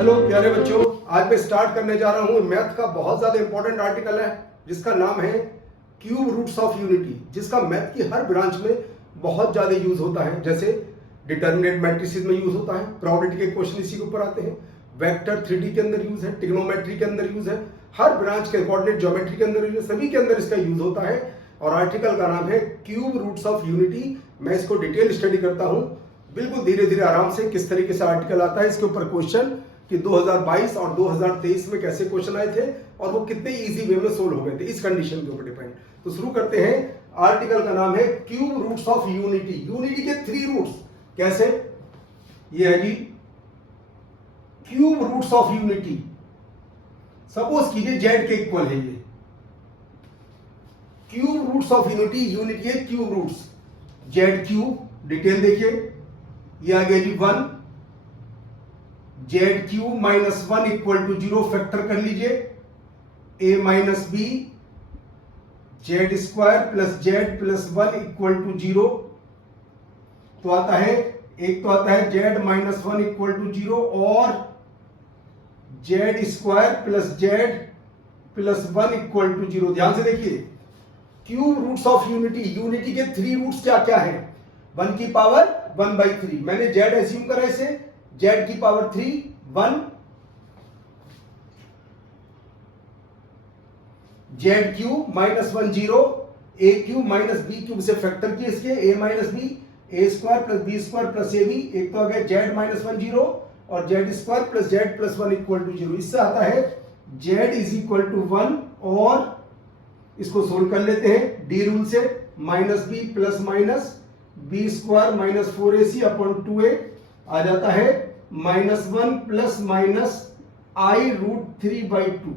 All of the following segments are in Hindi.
हेलो प्यारे बच्चों, आज मैं स्टार्ट करने जा रहा हूँ मैथ का बहुत ज्यादा इंपॉर्टेंट आर्टिकल है जिसका नाम है क्यूब रूट्स ऑफ यूनिटी, जिसका मैथ की हर ब्रांच में बहुत ज्यादा यूज होता है। जैसे डिटर्मिनेंट मैट्रिसेस में यूज होता है, प्रोबेबिलिटी के क्वेश्चन इसी के ऊपर आते हैं, वेक्टर 3D के अंदर यूज है, ट्रिग्नोमेट्री के अंदर यूज है, हर ब्रांच के कोऑर्डिनेट ज्योमेट्री के अंदर यूज है, सभी के अंदर इसका यूज होता है। और आर्टिकल का नाम है क्यूब रूट्स ऑफ यूनिटी। मैं इसको डिटेल स्टडी करता हूँ, बिल्कुल धीरे धीरे आराम से किस तरीके से आर्टिकल आता है, इसके ऊपर क्वेश्चन कि 2022 और 2023 में कैसे क्वेश्चन आए थे और वो कितने इजी वे में सोल्व हो गए थे, इस कंडीशन के ऊपर डिपेंड। तो शुरू करते हैं। आर्टिकल का नाम है cube roots of unity. Unity के 3 रूट्स कैसे, ये है जी cube roots of unity. Suppose कीजिए जेड के इक्वल है ये cube roots of unity. Unity है cube roots, Z cube. Detail देखिए, ये आ गया जी 1, Z cube minus 1 equal to 0 factor कर लीजिए, A minus B, Z square plus Z plus 1 equal to 0। तो आता है, एक तो आता है जेड माइनस 1 इक्वल टू 0 और Z square plus Z plus 1 equal to 0। ध्यान से देखिए, cube roots of unity. Unity के 3 रूट्स क्या क्या है? 1 की पावर 1/3, मैंने जेड एज्यूम करा इसे, जेड की power 3 1, Z cube minus 1 0, A cube minus B cube से फैक्टर किए इसके, A minus B, A square plus B square plus A B. एक तो आ गया जेड माइनस 1 0 और Z square plus Z plus 1 equal to 0। इससे आता है जेड इज इक्वल टू 1 और इसको सोल्व कर लेते हैं डी रूल से, minus b plus minus b square minus 4ac upon 2a आ जाता है -1 प्लस माइनस आई रूट 3/2,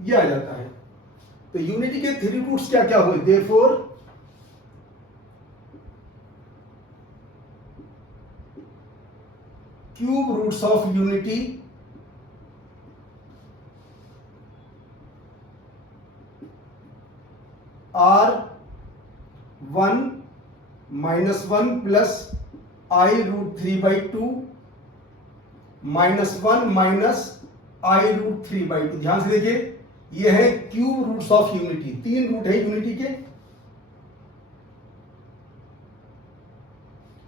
ये आ जाता है। तो यूनिटी के 3 रूट्स क्या क्या हुए? Therefore cube roots of unity are 1 -1 plus i root 3/2 -1 minus i root 3/2। ध्यान से देखिए, ये है cube roots of unity. 3 root है यूनिटी के।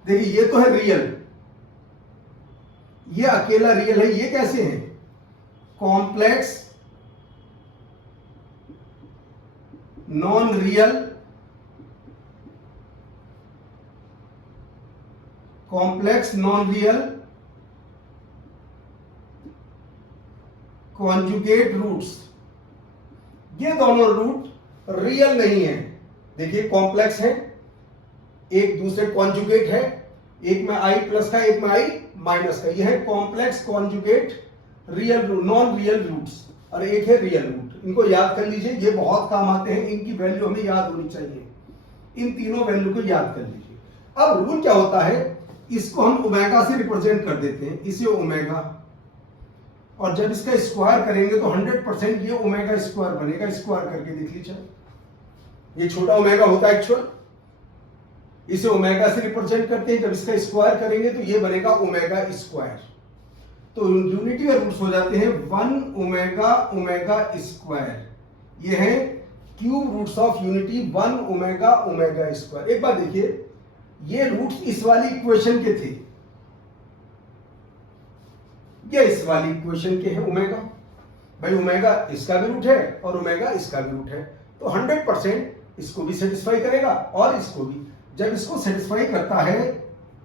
देखिए, ये तो है रियल, ये अकेला रियल है। ये कैसे है? Complex non real, complex non real conjugate roots. ये दोनों रूट रियल नहीं है। देखिए, कॉम्प्लेक्स है, एक दूसरे कॉन्जुगेट है, एक में आई प्लस का एक में आई माइनस का। यह है complex conjugate real root, non real roots, और एक है रियल रूट। इनको याद कर लीजिए, ये बहुत काम आते हैं, इनकी वैल्यू हमें याद होनी चाहिए। इन तीनों वैल्यू को याद कर लीजिए। अब रूल क्या होता है, इसको हम ओमेगा से रिप्रेजेंट कर देते हैं, इसे ओमेगा, और जब इसका स्क्वायर करेंगे तो 100% ये ओमेगा स्क्वायर बनेगा। स्क्वायर करके देख लीजिए, ये छोटा ओमेगा होता है एक्चुअल, इसे ओमेगा से रिप्रेजेंट करते हैं। जब इसका स्क्वायर करेंगे तो ये बनेगा ओमेगा स्क्वायर। तो यूनिटी के रूट्स हो जाते हैं 1 ओमेगा ओमेगा स्क्वायर। ये है cube roots of unity 1 omega omega square. एक बात देखिए, ये रूट्स इस वाली इक्वेशन के थे, ये इस वाली इक्वेशन के हैं ओमेगा। भाई ओमेगा इसका भी रूट है और ओमेगा इसका भी रूट है, तो 100% इसको भी सेटिस्फाई करेगा और इसको भी। जब इसको सेटिस्फाई करता है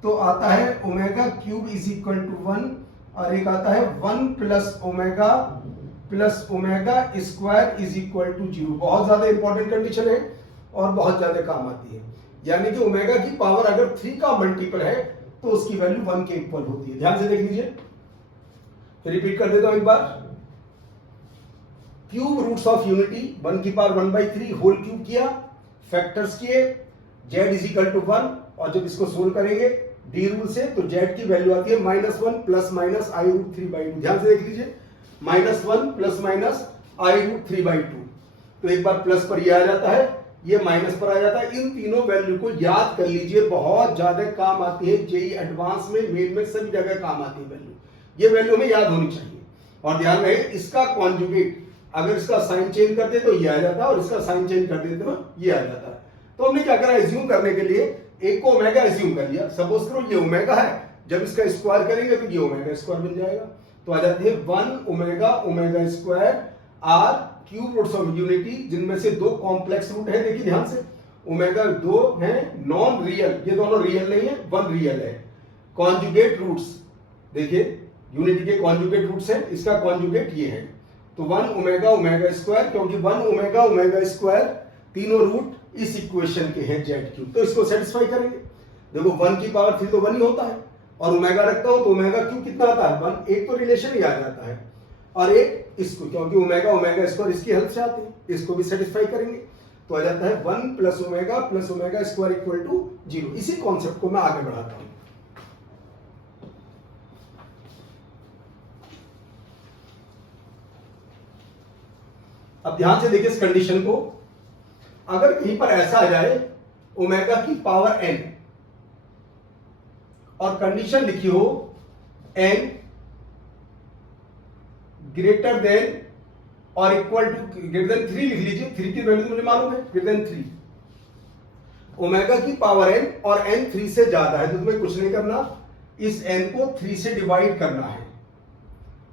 तो आता है omega cube is equal to 1 और एक आता है 1 plus omega square is equal to 0। बहुत ज्यादा इंपॉर्टेंट कंडीशन है और बहुत ज्यादा काम आती है। यानी कि ओमेगा की पावर अगर 3 का मल्टीपल है तो उसकी वैल्यू 1 के इक्वल होती है। ध्यान से देख लीजिए, रिपीट कर देता हूं एक बार। क्यूब रूट्स ऑफ यूनिटी 1 की पावर 1/3 होल क्यूब किया, फैक्टर्स किए, जेड इज इक्वल टू 1, और जब इसको सोल्व करेंगे डी रूल से तो जेड की वैल्यू आती है -1 प्लस माइनस आई रूट 3/2। ध्यान से देख लीजिए, -1 प्लस माइनस आई रूट 3/2। तो एक बार प्लस पर यह आ जाता है, ये माइनस पर आ जाता है। इन तीनों वैल्यू को याद कर लीजिए, बहुत ज्यादा काम आती है जेई एडवांस में, मेन में, सभी जगह काम आती है वैल्यू। ये वैल्यू हमें याद होनी चाहिए। और ध्यान रहे इसका कॉन्जुगेट अगर इसका साइन चेंज करते तो ये आ जाता और इसका साइन चेंज कर देते तो ये आ जाता। तो हमने क्या करा, एज्यूम करने के लिए एक को ओमेगा एज्यूम कर लिया। सपोज करो ये ओमेगा है, जब इसका स्क्वायर करेंगे तो ये ओमेगा स्क्वायर बन जाएगा। तो आ जाती है 1 omega omega square are cube roots of unity, जिनमें से दो कॉम्प्लेक्स रूट है। देखिए ध्यान से, ओमेगा दो है नॉन रियल, ये दोनों रियल नहीं है, वन रियल है। कॉन्जुगेट रूट्स देखिए यूनिटी के कॉन्जुगेट रूट्स है, इसका कॉन्जुगेट ये है। तो 1 ओमेगा ओमेगा स्क्वायर, क्योंकि 1 ओमेगा ओमेगा स्क्वायर तीनों रूट इस इक्वेशन के हैं जेड क्यूब, तो इसको सेटिस्फाई करेंगे। देखो 1 की पावर 3 तो 1 ही होता है, और ओमेगा रखता हूं तो ओमेगा क्यूब कितना आता है 1, एक तो रिलेशन ही आ जाता है, और एक इसको, क्योंकि ओमेगा ओमेगा स्क्वायर इसकी हेल्प से आते हैं, इसको भी सेटिस्फाई करेंगे। तो आ जाता है 1 plus omega square equal to 0। इसी कॉन्सेप्ट को मैं आगे बढ़ाता हूं। अब ध्यान से देखिए इस कंडीशन को, अगर कहीं पर ऐसा आ जाए ओमेगा की पावर n और कंडीशन लिखी हो n ग्रेटर देन और इक्वल टू ग्रेटर देन 3 लिख लीजिए, 3 की वैल्यू मुझे मालूम है ग्रेटर देन 3। ओमेगा की पावर n और n 3 से ज्यादा है, तो तुम्हें कुछ नहीं करना, इस n को 3 से डिवाइड करना है,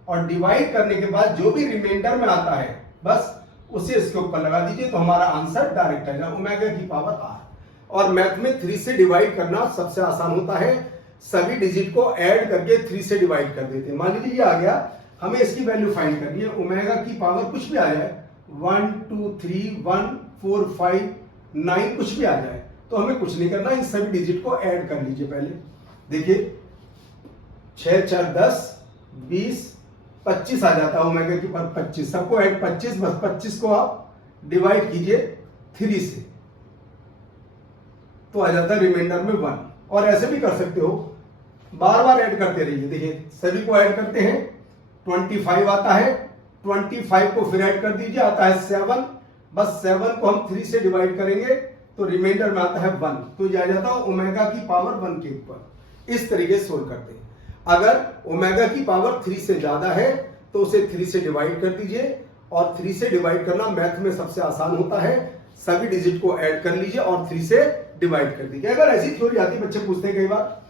और डिवाइड करने के बाद जो भी रिमाइंडर में आता है बस उसे इसके ऊपर लगा दीजिए, तो हमारा आंसर डायरेक्ट आएगा ओमेगा की पावर r। और मैथ में 3 से डिवाइड करना सबसे आसान होता है, सभी डिजिट को ऐड करके 3 से डिवाइड कर देते हैं। मान लीजिए ये आ गया, हमें इसकी वैल्यू फाइंड करनी है, ओमेगा की पावर कुछ भी आ जाए 1 2 3 1 4 5 9 कुछ भी आ जाए, तो हमें कुछ नहीं करना, इन सभी डिजिट को ऐड कर लीजिए। पहले देखिए 6 4 10 20 25 आ जाता है ओमेगा की पावर 25, सबको ऐड 25, बस 25 को आप डिवाइड कीजिए 3 से, तो आ जाता है रिमाइंडर में 1। और ऐसे भी कर सकते हो, बार बार ऐड करते रहिए। देखिए सभी को ऐड करते हैं, 25 आता है, 25 को फिर ऐड कर दीजिए, आता है 7, बस 7 को हम 3 से डिवाइड करेंगे तो रिमाइंडर में आता है 1, तो ये आ जाता है ओमेगा की पावर 1 के ऊपर। इस तरीके से सोल्व करते हैं। अगर ओमेगा की पावर 3 से ज्यादा है तो उसे 3 से डिवाइड कर दीजिए, और 3 से डिवाइड करना मैथ में सबसे आसान होता है, सभी डिजिट को ऐड कर लीजिए और 3 से डिवाइड कर दीजिए। अगर ऐसी थ्योरी आती है, बच्चे पूछते हैं कई बार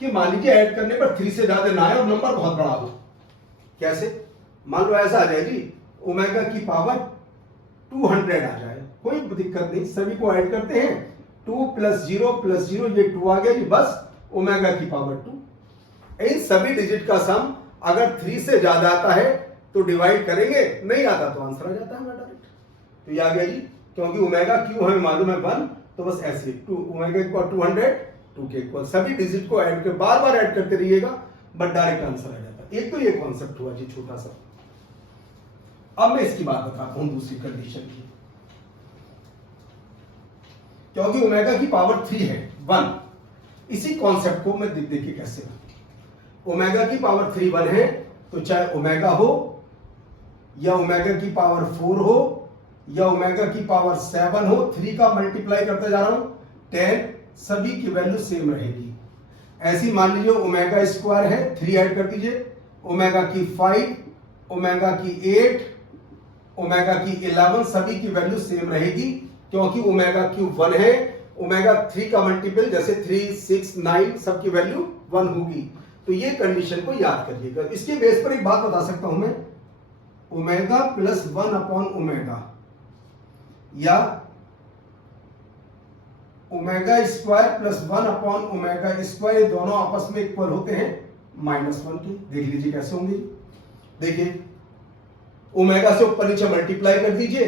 कि मान लीजिए ऐड करने पर 3 से ज्यादा ना आए और नंबर बहुत बड़ा हो, कैसे? मान लो ऐसा आ जाए जी ओमेगा की पावर 200 आ जाए, कोई दिक्कत नहीं, सभी को ऐड करते हैं, 2 + 0 ये 2 आ गया जी, बस ओमेगा की पावर 2। इन सभी डिजिट का सम अगर 3 से ज्यादा आता है तो डिवाइड करेंगे, नहीं आता तो आंसर आ जाता है डायरेक्ट। तो ये आ गया जी, क्योंकि ओमेगा क्यू हमें मालूम है 1, तो बस ऐसे 2 ओमेगा इक्वल 200 2 के इक्वल, सभी डिजिट को ऐड कर बार बार ऐड करते रहिएगा, बट डायरेक्ट आंसर आ जाता है। एक तो ये कॉन्सेप्ट हुआ जी छोटा सा। अब मैं इसकी बात बताता हूं दूसरी कंडीशन की, क्योंकि ओमेगा की पावर 3 है 1, इसी कॉन्सेप्ट को मैं देखिए कैसे, ओमेगा की पावर 3 1 है, तो चाहे ओमेगा हो या ओमेगा की पावर 4 हो या ओमेगा की पावर 7 हो, 3 का मल्टीप्लाई करते जा रहा हूं 10, सभी की वैल्यू सेम रहेगी। ऐसी मान लीजिए ओमेगा स्क्वायर है, 3 ऐड कर दीजिए, ओमेगा की 5, ओमेगा की 8, ओमेगा की 11, सभी की वैल्यू सेम रहेगी, क्योंकि ओमेगा क्यूब 1 है, ओमेगा 3 का मल्टीपल जैसे 3 6 9 सबकी वैल्यू 1 होगी। तो ये कंडीशन को याद करिएगा। इसके बेस पर एक बात बता सकता हूं मैं, ओमेगा प्लस 1 अपॉन ओमेगा या omega square plus 1 upon omega square, दोनों आपस में इक्वल होते हैं -1 के। देख लीजिए कैसे होंगे, देखिए ओमेगा से ऊपर नीचे मल्टीप्लाई कर दीजिए,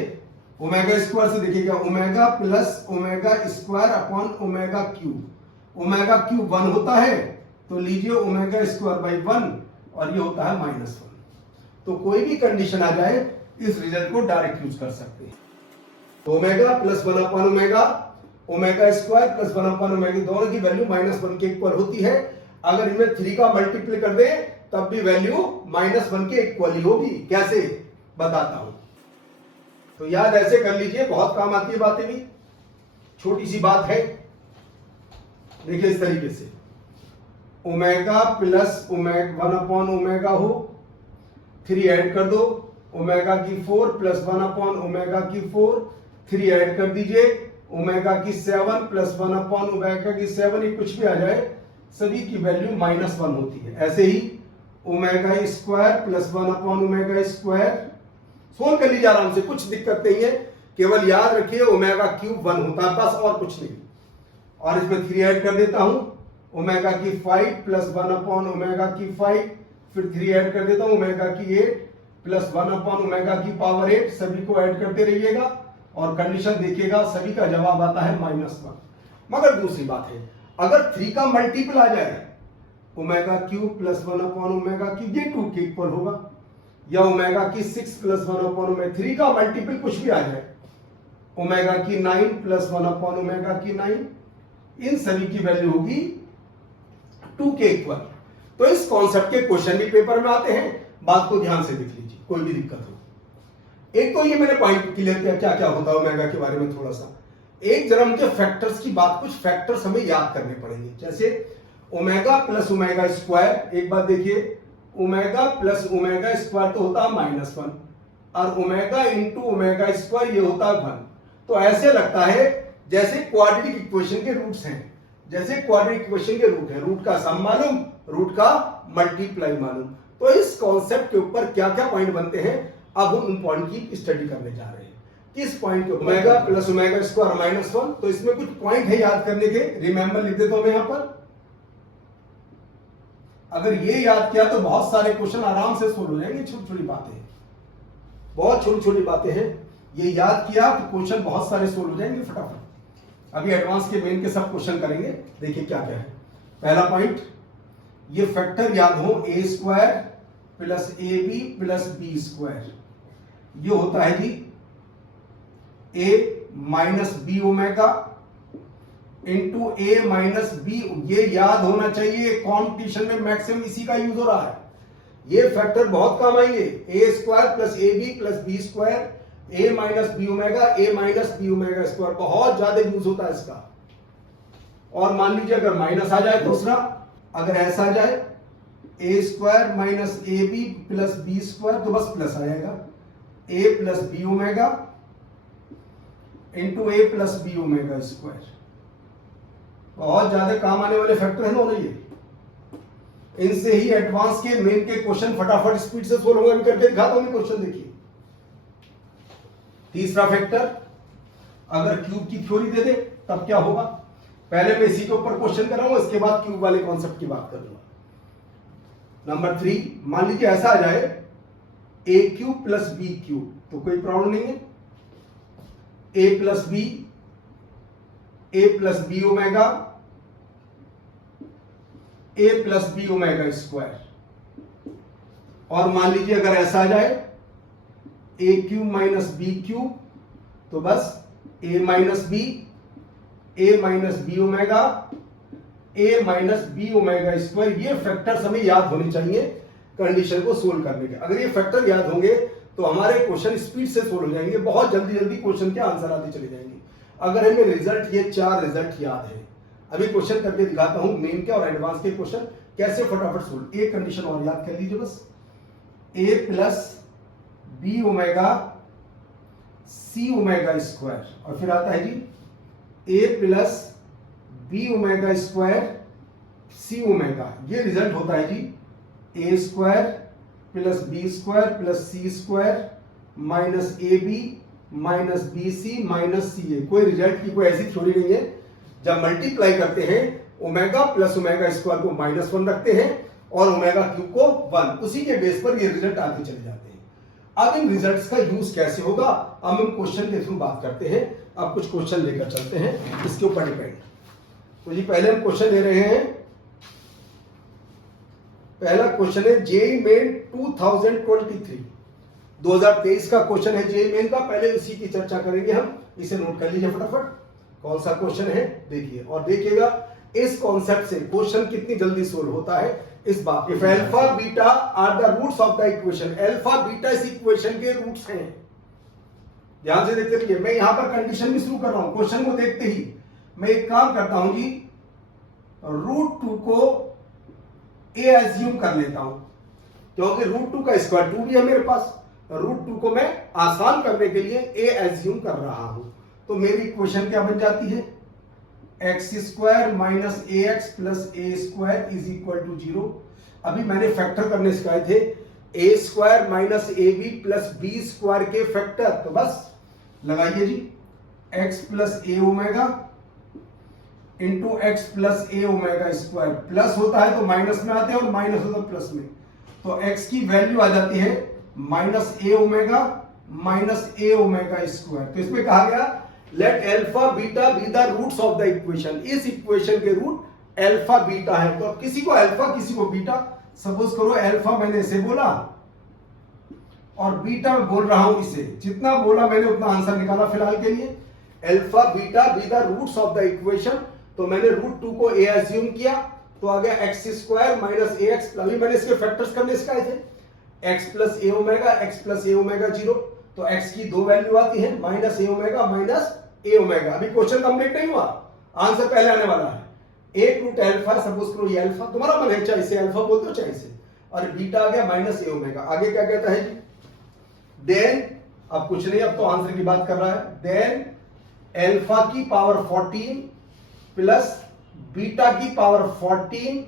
ओमेगा स्क्वायर से देखिएगा omega plus omega square upon omega cube, omega cube 1 होता है तो लीजिए ओमेगा स्क्वायर बाई 1, और ये होता है -1। तो कोई भी कंडीशन आ जाए इस रिजल्ट को डायरेक्ट यूज कर सकते हैं। तो omega plus 1 upon omega, omega square plus 1 upon omega, दोनों की वैल्यू -1 के इक्वल होती है। अगर इनमें 3 का मल्टीप्लाई कर दें तब भी वैल्यू -1 के इक्वल ही होगी। कैसे बताता हूं, तो याद ऐसे कर लीजिए, बहुत काम आती है बातें भी, छोटी सी बात है। देखिए इस तरीके से omega plus omega 1 upon omega हो 3 ऐड कर दो, ओमेगा की 4 प्लस 1 अपॉन ओमेगा की 4, 3 ऐड कर दीजिए, ओमेगा की 7 प्लस 1 अपॉन ओमेगा की 7, ये कुछ भी आ जाए सभी की वैल्यू -1 होती है। ऐसे ही omega square plus 1 upon omega square, solve कर लीजिए आराम से, कुछ दिक्कत नहीं है, केवल याद रखिए ओमेगा क्यूब 1 होता है बस, और कुछ नहीं। और इसमें 3 ऐड कर देता हूं, ओमेगा की 5 प्लस 1 अपॉन ओमेगा की 5, फिर 3 ऐड कर देता हूं, ओमेगा की 8 प्लस 1 अपॉन ओमेगा की पावर 8, सभी को ऐड करते रहिएगा और कंडीशन देखिएगा, सभी का जवाब आता है -1। मगर दूसरी बात है, अगर 3 का मल्टीपल आ जाए, omega cube plus 1 upon omega cube, ये 2 के इक्वल होगा, या ओमेगा की 6 प्लस 1 अपॉन ओमेगा, 3 का मल्टीपल कुछ भी आ जाए, ओमेगा की 9 प्लस 1 अपॉन ओमेगा की 9, इन सभी की वैल्यू होगी 2 के इक्वल। तो इस कॉन्सेप्ट के क्वेश्चन भी पेपर में आते हैं, बात को ध्यान से देख लीजिए, कोई भी दिक्कत हो। एक तो ये मैंने पॉइंट क्लियर किया क्या क्या होता है ओमेगा के बारे में थोड़ा सा। एक जरा मुझे फैक्टर्स की बात, कुछ फैक्टर्स हमें याद करने पड़ेंगे, जैसे ओमेगा प्लस ओमेगा स्क्वायर, एक बात देखिए, ओमेगा प्लस ओमेगा स्क्वायर तो होता है -1, और ओमेगा इंटू ओमेगा स्क्वायर ये होता है 1। तो ऐसे लगता है जैसे क्वाड्रेटिक इक्वेशन के रूट्स हैं, जैसे क्वाड्रेटिक इक्वेशन के रूट है, रूट का सम मालूम, रूट का मल्टीप्लाई मालूम। तो इस कॉन्सेप्ट के ऊपर क्या क्या पॉइंट बनते हैं, अब हम उन पॉइंट की स्टडी करने जा रहे हैं। किस पॉइंट के ओमेगा प्लस ओमेगा स्क्वायर -1, तो इसमें कुछ पॉइंट है याद करने के, रिमेंबर लिख देता हूं मैं यहां पर। अगर ये याद किया तो बहुत सारे क्वेश्चन आराम से सोल्व हो जाएंगे, छोटी छोटी बातें, बहुत छोटी छोटी बातें हैं, ये याद किया तो क्वेश्चन बहुत सारे सोल्व हो जाएंगे फटाफट। अभी एडवांस के मेन के सब क्वेश्चन करेंगे, देखिए क्या क्या है। पहला पॉइंट, ये फैक्टर याद हो, A square plus A B plus B square, ये होता है जी A minus B omega into A minus B, ये याद होना चाहिए, कॉम्पिटिशन में मैक्सिमम इसी का यूज हो रहा है। ये फैक्टर बहुत काम आएंगे, A square plus A B plus B square, A minus B omega, A minus B omega square, बहुत ज्यादा यूज होता है इसका। और मान लीजिए अगर माइनस आ जाए दूसरा, अगर ऐसा आ जाए A square minus A B plus B square, तो बस प्लस आ जाएगा, ए plus B omega into A plus B omega square. बहुत ज्यादा काम आने वाले फैक्टर है ना ये, इनसे ही एडवांस के मेन के क्वेश्चन फटाफट स्पीड से सोल्व होंगे। करके दिखाता हूं क्वेश्चन, देखिए। तीसरा फैक्टर, अगर क्यूब की थ्योरी दे दे तब क्या होगा, पहले मैं इसी के ऊपर क्वेश्चन कराऊंगा, इसके बाद क्यूब वाले कॉन्सेप्ट की बात करूंगा। नंबर 3, मान लीजिए ऐसा आ जाए ए क्यूब प्लस बी क्यूब, तो कोई प्रॉब्लम नहीं है, ए प्लस बी ओमेगा, ए प्लस बी ओमेगा स्क्वायर। और मान लीजिए अगर ऐसा आ जाए ए क्यूब माइनस बी क्यूब, तो बस ए minus B omega, A minus B omega square. ये फैक्टर्स हमें याद होने चाहिए कंडीशन को सोल्व करने के। अगर ये फैक्टर याद होंगे तो हमारे क्वेश्चन स्पीड से सोल्व हो जाएंगे, बहुत जल्दी जल्दी क्वेश्चन के आंसर आते चले जाएंगे। अगर हमें रिजल्ट, ये 4 रिजल्ट याद है, अभी क्वेश्चन करके दिखाता हूं मेन के और एडवांस के क्वेश्चन कैसे फटाफट सोल्व। एक कंडीशन और याद कर लीजिए बस, A plus B omega C omega square, और फिर आता है जी ए plus B omega square C omega. ये रिजल्ट होता है जी A square plus B square plus C square minus A B minus B C minus C A. कोई रिजल्ट की कोई ऐसी थ्योरी नहीं है। जब मल्टीप्लाई करते हैं ओमेगा प्लस ओमेगा स्क्वायर को -1 रखते हैं और ओमेगा क्यूब को 1, उसी के बेस पर ये रिजल्ट आते चले जाते हैं। अब इन रिजल्ट्स का यूज कैसे होगा, अब हम क्वेश्चन के थ्रू बात करते हैं। अब कुछ क्वेश्चन लेकर चलते हैं, इसके ऊपर डिपेंड। तो जी पहले हम क्वेश्चन ले रहे हैं, पहला क्वेश्चन है जेईई मेन 2023 का क्वेश्चन है जेईई मेन का। पहले इसी की चर्चा करेंगे हम, इसे नोट कर लीजिए फटाफट कौन सा क्वेश्चन है, देखिए और देखिएगा इस कॉन्सेप्ट से क्वेश्चन कितनी जल्दी सोल्व होता है इस बात पे। Alpha beta are the roots of the equation, alpha beta इस इक्वेशन के रूट्स हैं। ध्यान से देखते रहिए, मैं यहां पर कंडीशन भी शुरू कर रहा हूं। क्वेश्चन को देखते ही मैं एक काम करता हूं जी, √2 को ए एज्यूम कर लेता हूं। क्योंकि √2 का स्क्वायर 2 भी है मेरे पास। √2 को मैं आसान करने के लिए ए एज्यूम कर रहा हूं। तो मेरी इक्वेशन क्या बन जाती है, x² minus ax plus a square is equal to 0। अभी मैंने फैक्टर करने सिखाए थे a² minus ab plus b square के फैक्टर। तो बस लगाइए जी, x plus a omega into x plus a omega square. Plus होता है तो माइनस में आते हैं और माइनस होता है प्लस में। तो x की वैल्यू आ जाती है minus a omega minus a omega square. तो इसमें कहा गया let alpha beta be the roots of the equation. इस इक्वेशन के रूट अल्फा बीटा है। तो किसी को अल्फा किसी को बीटा। सपोज करो अल्फा मैंने इसे बोला और बीटा में बोल रहा हूं इसे। जितना बोला मैंने उतना आंसर निकाला फिलहाल के लिए। Alpha beta be the roots of the equation. तो मैंने √2 को ए एज्यूम किया तो आ गया x² माइनस ax। अभी मैंने इसके फैक्टर्स करने सिखाए थे, x plus a omega x plus a omega 0। तो x की दो वैल्यू आती है minus a omega minus a omega. अभी क्वेश्चन कंप्लीट नहीं हुआ, आंसर पहले आने वाला है। एक रूट अल्फा, सपोज करो ये अल्फा, तुम्हारा मन है चाहे इसे अल्फा बोलते हो चाहे इसे, और बीटा आ गया माइनस ए ओमेगा। आगे क्या कहता है जी, देन अब कुछ नहीं, अब तो आंसर की बात कर रहा है। देन अल्फा की पावर 14 प्लस बीटा की पावर 14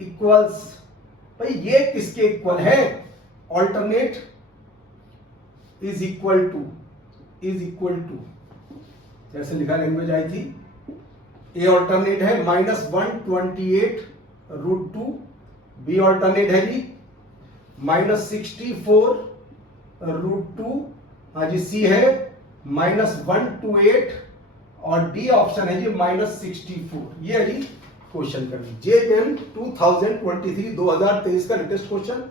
इक्वल्स, भाई ये किसके इक्वल है, ऑल्टरनेट इज इक्वल टू जैसे लिखा लैंग्वेज आई थी। ए ऑल्टरनेट है -128√2, बी ऑल्टरनेट है जी -64√2, हाँ जी, सी है -128 और डी ऑप्शन है जी -64। ये है जी क्वेश्चन कर लीजिए। JEM 2023 का लेटेस्ट क्वेश्चन।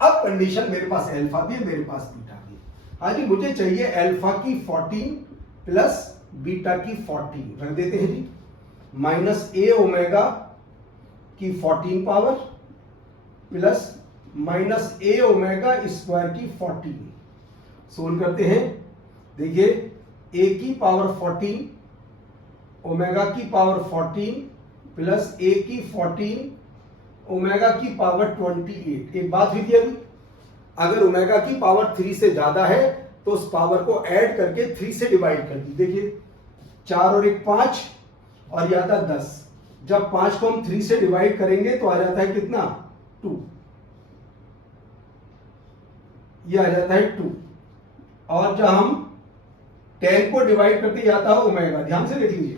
अब कंडीशन मेरे पास अल्फा भी है, मेरे पास बीटा भी है। हाँ जी, मुझे चाहिए अल्फा की 14 प्लस बीटा की 14। रख देते हैं जी, माइनस ए ओमेगा की 14 power plus minus a omega square की 14। सोल्व करते हैं। देखिए, ए की पावर 14 ओमेगा की पावर 14 प्लस ए की 14 ओमेगा की पावर 28। एक बात हुई थी अभी, अगर ओमेगा की पावर 3 से ज्यादा है तो उस पावर को ऐड करके 3 से डिवाइड कर दी। देखिए 4 और 1 5 और ये आता है 10। जब 5 को हम 3 से डिवाइड करेंगे तो आ जाता है कितना, 2। ये आ जाता है 2। और जब हम 10 को डिवाइड करते जाता है ओमेगा। ध्यान से देख लीजिए,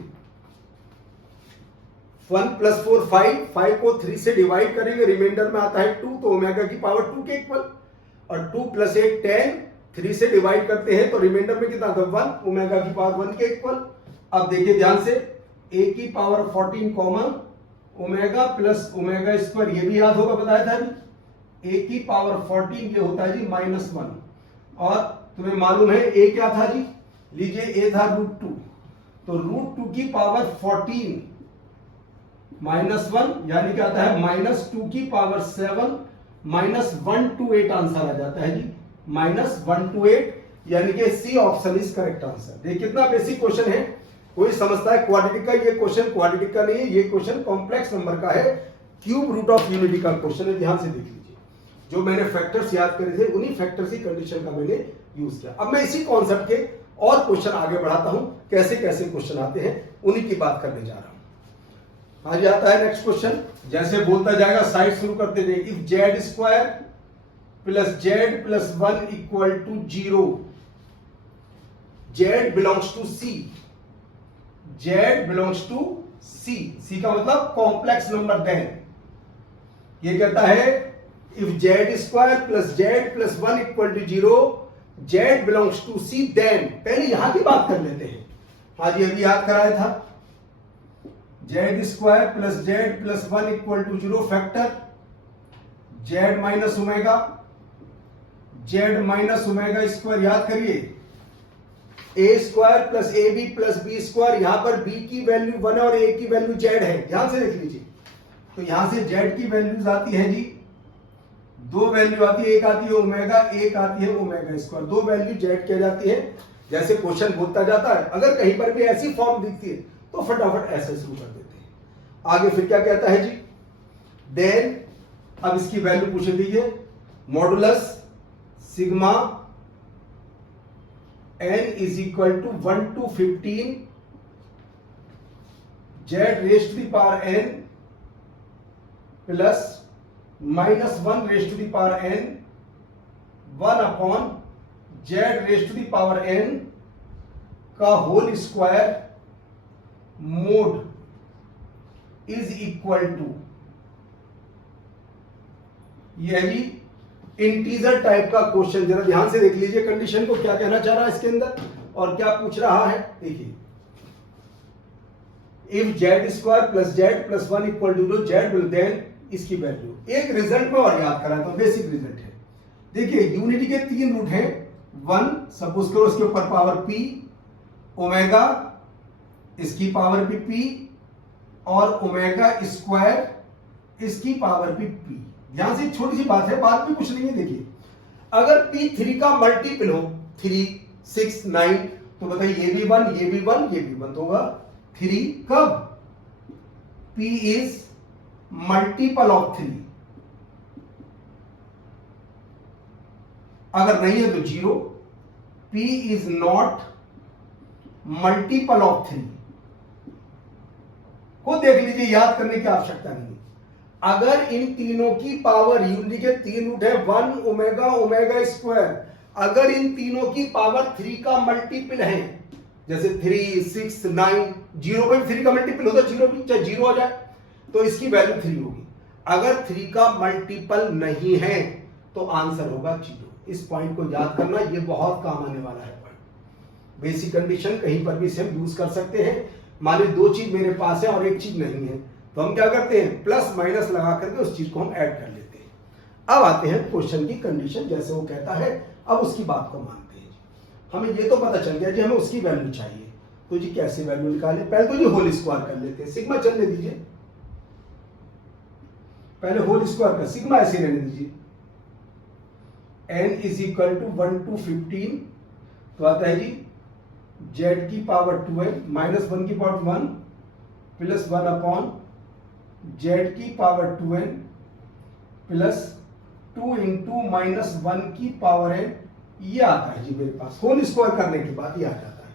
1 + 4 5 को 3 से डिवाइड करेंगे, रिमाइंडर में आता है 2, तो ओमेगा की पावर 2 के इक्वल। और 2 + 1 10, 3 से डिवाइड करते हैं तो रिमाइंडर में कितना आता है 1, ओमेगा की पावर 1 के इक्वल। अब देखिए ध्यान से, ए की power 14 common omega plus omega square, ये भी याद होगा, बताया था अभी। ए की पावर 14 ये होता है जी -1। और तुम्हें मालूम है ए क्या था जी, लीजिए ए था √2, तो √2 की पावर 14 -1 यानी क्या आता है -2 की पावर 7 -128 आंसर आ जाता है जी, -128, यानी कि C option is correct answer. देखिए कितना बेसिक क्वेश्चन है। कोई समझता है क्वाड्रेटिक का, ये क्वेश्चन क्वाड्रेटिक का नहीं है, ये क्वेश्चन कॉम्प्लेक्स नंबर का है, क्यूब रूट ऑफ यूनिटी का क्वेश्चन है। ध्यान से देख लीजिए, जो मैंने फैक्टर्स याद करे थे उन्हीं फैक्टर्स की कंडीशन का मैंने यूज किया। अब मैं इसी कॉन्सेप्ट के और क्वेश्चन आगे बढ़ाता हूं, कैसे कैसे क्वेश्चन आते हैं उन्हीं की बात करने जा रहा हूं। आज आता है नेक्स्ट क्वेश्चन, जैसे बोलता जाएगा साइड शुरू करते जाइए। If z² plus z+1 equal to 0, z belongs to C, z belongs to C, C का मतलब कॉम्प्लेक्स नंबर। देन ये कहता है if z² plus z+1 equal to 0, z belongs to C, then पहले यहां की बात कर लेते हैं। हाँ जी, अभी याद कराया था, z² plus z+1 equal to 0 factor z minus omega, z minus omega square. याद करिए, a² plus ab plus b², यहां पर b की वैल्यू 1 और a की वैल्यू z है। ध्यान से देख लीजिए, तो यहां से z की वैल्यूज आती है जी, दो वैल्यू आती है, एक आती है ओमेगा, एक आती है ओमेगा स्क्वायर। दो वैल्यू z की जाती है। जैसे क्वेश्चन बोलता जाता है, अगर कहीं पर भी ऐसी फॉर्म दिखती है तो फटाफट ऐसे शुरू कर देते हैं। आगे फिर क्या कहता है जी, देन अब इसकी वैल्यू पूछ लीजिए, modulus sigma n is equal to 1 to 15 z raise to the power n plus -1 raise to the power n 1 upon z raise to the power n का whole square mod is equal to, यह भी इंटीजर टाइप का क्वेश्चन। जरा ध्यान से देख लीजिए कंडीशन को, क्या कहना चाह रहा है इसके अंदर और क्या पूछ रहा है। देखिए, if z square plus Z plus 1 equal to z will then इसकी वैल्यू। एक रिजल्ट में और याद कराता हूं, बेसिक रिजल्ट है। देखिए, यूनिटी के 3 रूट हैं। 1 सपोज करो इसके ऊपर पावर p, ओमेगा इसकी पावर भी p, और ओमेगा स्क्वायर इसकी पावर भी p। ध्यान से, छोटी सी बात है, बात भी कुछ नहीं है। देखिए, अगर p 3 का मल्टीपल हो, 3 6 9, तो बताइए ये भी 1, ये भी 1, ये भी 1, तो होगा 3 कब p इज मल्टीपल ऑफ 3। अगर नहीं है तो 0। p is not multiple of 3 को देख लीजिए, याद करने की आवश्यकता नहीं। अगर इन तीनों की पावर, यूनिटी के 3 रूट है, 1 ओमेगा ओमेगा स्क्वायर, अगर इन तीनों की पावर 3 का मल्टीपल है, जैसे 3 6 9, 0 पे 3 का मल्टीपल होता है, 0 भी चाहे 0 आ जाए तो इसकी वैल्यू 3 होगी। अगर 3 का मल्टीपल नहीं है तो आंसर होगा 0। इस पॉइंट को याद करना, ये बहुत काम आने वाला है पॉइंट। बेसिक कंडीशन कहीं पर भी से हम यूज कर सकते हैं। माने 2 चीज मेरे पास है और एक चीज नहीं है, तो हम क्या करते हैं, प्लस माइनस लगा करके उस चीज को हम ऐड कर लेते हैं। अब आते हैं क्वेश्चन की कंडीशन, जैसे वो कहता है, अब उसकी बात को मानते हैं। हमें ये तो पता चल गया जी हमें उसकी वैल्यू चाहिए, तो जी कैसे वैल्यू निकालें। पहले तो जी होल स्क्वायर कर लेते हैं, सिग्मा चलने दीजिए, पहले होल स्क्वायर का सिग्मा ऐसे रहने दीजिए। n is equal to 1 to 15, तो आता है जी z की पावर 2n माइनस 1 की पावर 1 प्लस 1 अपॉन z की power 2n plus 2 into minus 1 की पावर n। ये आता है जी मेरे पास, होल स्क्वायर करने के बाद ये आ जाता है।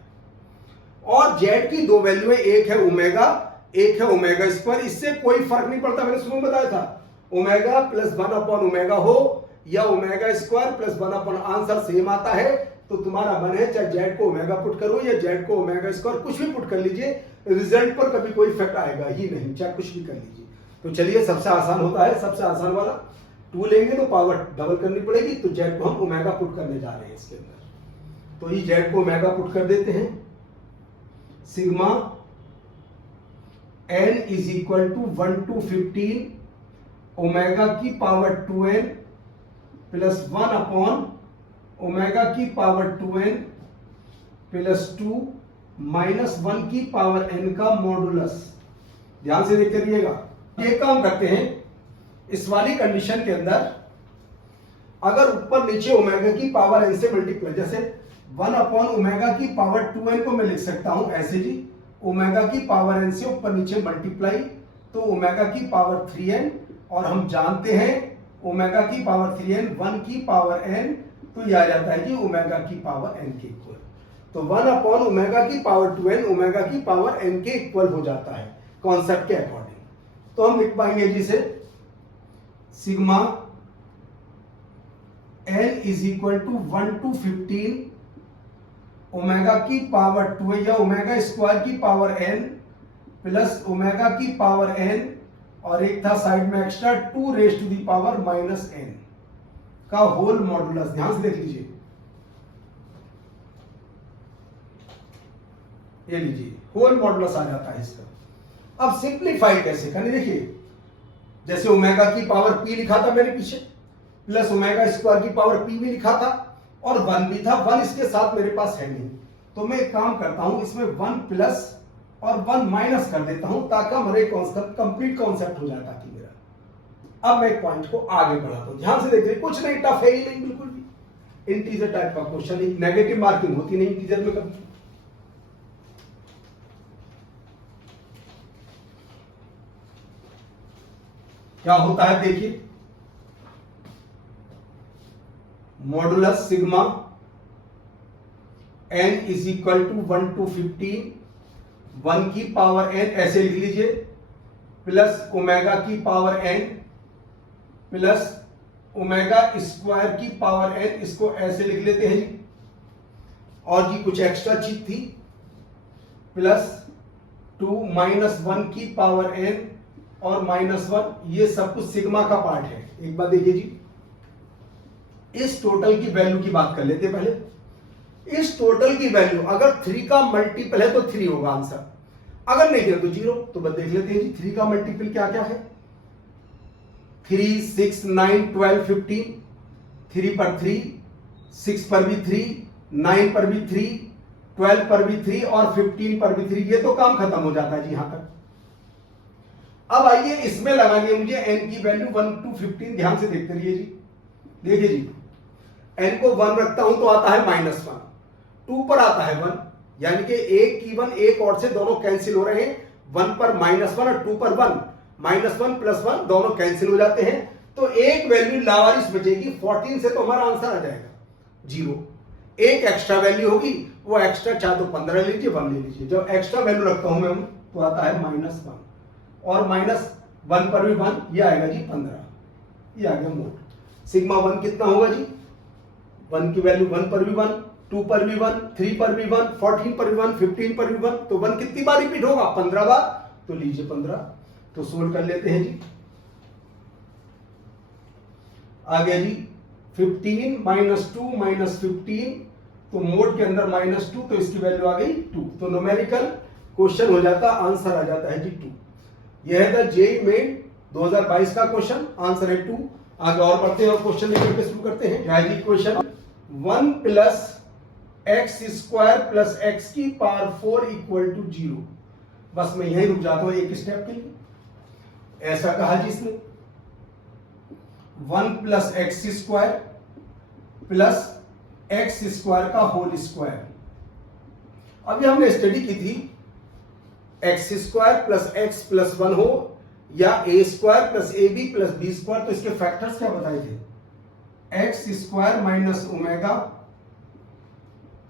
और z की 2 वैल्यू है, एक है ओमेगा, एक है ओमेगा स्क्वायर। इससे कोई फर्क नहीं पड़ता, मैंने शुरू में बताया था, ओमेगा प्लस 1 अपॉन ओमेगा हो या omega square plus 1 upon, answer same आता है। तो तुम्हारा मन है चाहे जेड को ओमेगा पुट करो या जेड को ओमेगा स्क्वायर, कुछ भी पुट कर लीजिए, रिजल्ट पर कभी कोई इफेक्ट आएगा ही नहीं, चाहे कुछ भी कर लीजिए। तो चलिए, सबसे आसान होता है, सबसे आसान वाला 2 लेंगे तो पावर डबल करनी पड़ेगी, तो जेड को हम ओमेगा पुट करने जा रहे हैं इसके अंदर। तो ये जेड को ओमेगा पुट कर देते हैं। Sigma n is equal to 1 to 15 omega की power 2n plus 1 upon omega की पावर 2n प्लस 2 माइनस 1 की पावर n का मॉडुलस। ध्यान से देखते रहिएगा। ये काम करते हैं, इस वाली कंडीशन के अंदर अगर ऊपर नीचे ओमेगा की पावर n से मल्टीप्लाई, जैसे 1 अपॉन ओमेगा की पावर 2n को मैं लिख सकता हूं ऐसे जी, ओमेगा की पावर n से ऊपर नीचे मल्टीप्लाई, तो ओमेगा की पावर 3n, और हम जानते हैं ओमेगा की पावर 3n 1 की पावर n, तो यह आ जाता है कि ओमेगा की पावर n के इक्वल। तो 1 अपॉन ओमेगा की पावर 2n ओमेगा की पावर n के इक्वल हो जाता है कॉन्सेप्ट के अकॉर्डिंग। तो हम लिख पाएंगे जिसे sigma n is equal to 1 to 15 omega की पावर 2 या ओमेगा स्क्वायर की पावर n प्लस ओमेगा की पावर n, और एक था साइड में extra 2 raise to the power minus n का होल मॉडुलस। ध्यान से देख लीजिए, ये लीजिए होल मॉडुलस आ जाता है इसका। अब सिंप्लीफाई कैसे करें, देखिए जैसे ओमेगा की पावर p लिखा था मैंने पीछे, प्लस ओमेगा स्क्वायर की पावर p भी लिखा था, और 1 भी था। 1 इसके साथ मेरे पास है नहीं, तो मैं एक काम करता हूं, इसमें 1 प्लस और 1 माइनस कर देता हूं, ताकि हमारे कंप्लीट कॉन्सेप्ट हो जाए ताकि मेरा। अब मैं एक पॉइंट को आगे बढ़ाता हूं, ध्यान से देखिए, कुछ नहीं टफ है ही नहीं, बिल्कुल भी इंटीजर टाइप का क्वेश्चन, नेगेटिव मार्किंग होती नहीं इंटीजर में कभी। क्या होता है देखिए, modulus sigma n is equal to 1 to 15, 1 की पावर n ऐसे लिख लीजिए, प्लस ओमेगा की power n plus omega square की पावर n, इसको ऐसे लिख लेते हैं जी। और जी कुछ एक्स्ट्रा चीज थी, प्लस 2 माइनस 1 की पावर n और माइनस 1, ये सब कुछ सिग्मा का पार्ट है। एक बात देखिए जी, इस टोटल की वैल्यू की बात कर लेते हैं पहले। इस टोटल की वैल्यू अगर 3 का मल्टीपल है तो 3 होगा आंसर, अगर नहीं है तो 0। तो बस देख लेते हैं जी 3 का मल्टीपल क्या क्या है। 3, 6, 9, 12, 15, 3 पर 3, 6 पर भी 3, 9 पर भी 3, 12 पर भी 3 और 15 पर भी 3। ये तो काम खत्म हो जाता है जी यहां तक। अब आइए इसमें लगानी है मुझे n की वैल्यू 1 to 15। ध्यान से देखते रहिए जी। देखिए जी, n को 1 रखता हूं तो आता है -1, 2 पर आता है 1, यानी कि एक की 1 एक और से दोनों कैंसिल हो रहे हैं। 1 पर -1 और 2 पर 1, -1 प्लस 1 दोनों कैंसिल हो जाते हैं, तो एक वैल्यू लावारिस बचेगी। 14 से तो हमारा आंसर आ जाएगा 0। एक एक्स्ट्रा वैल्यू होगी, वो एक्स्ट्रा चाहे तो 15 ले लीजिए, 1 ले लीजिए। जब एक्स्ट्रा वैल्यू रखता हूं मैं तो आता है -1 और -1 पर भी 1, ये आएगा जी 15, ये आ गया मोड। सिग्मा 1 कितना होगा जी, 1 की वैल्यू 1 पर भी 1, 2 पर भी 1, 3 पर भी 1, 14 पर भी 1, 15 पर भी 1, तो 1 कितनी बार रिपीट होगा, 15 बार। तो लीजिए 15, तो सोल्व कर लेते हैं जी। आ गया जी 15 -2 -15, तो मोड के अंदर -2, तो इसकी वैल्यू आ गई 2। तो न्यूमेरिकल क्वेश्चन हो जाता, आंसर आ जाता है जी 2। यह था जेईई मेन 2022 का क्वेश्चन, आंसर है 2। आगे और बढ़ते हैं और क्वेश्चन लेकर के शुरू करते हैं। क्या है जी question, 1 plus X square plus X की पावर 4 इक्वल टू 0। बस मैं यहीं रुक जाता हूं एक स्टेप के लिए। ऐसा कहा जी इसने, 1 plus X square plus X square का होल स्क्वायर। अभी हमने स्टडी की थी, X square plus X plus 1 हो या A square plus A B plus B square, तो इसके फैक्टर्स क्या बताए थे, X square minus omega,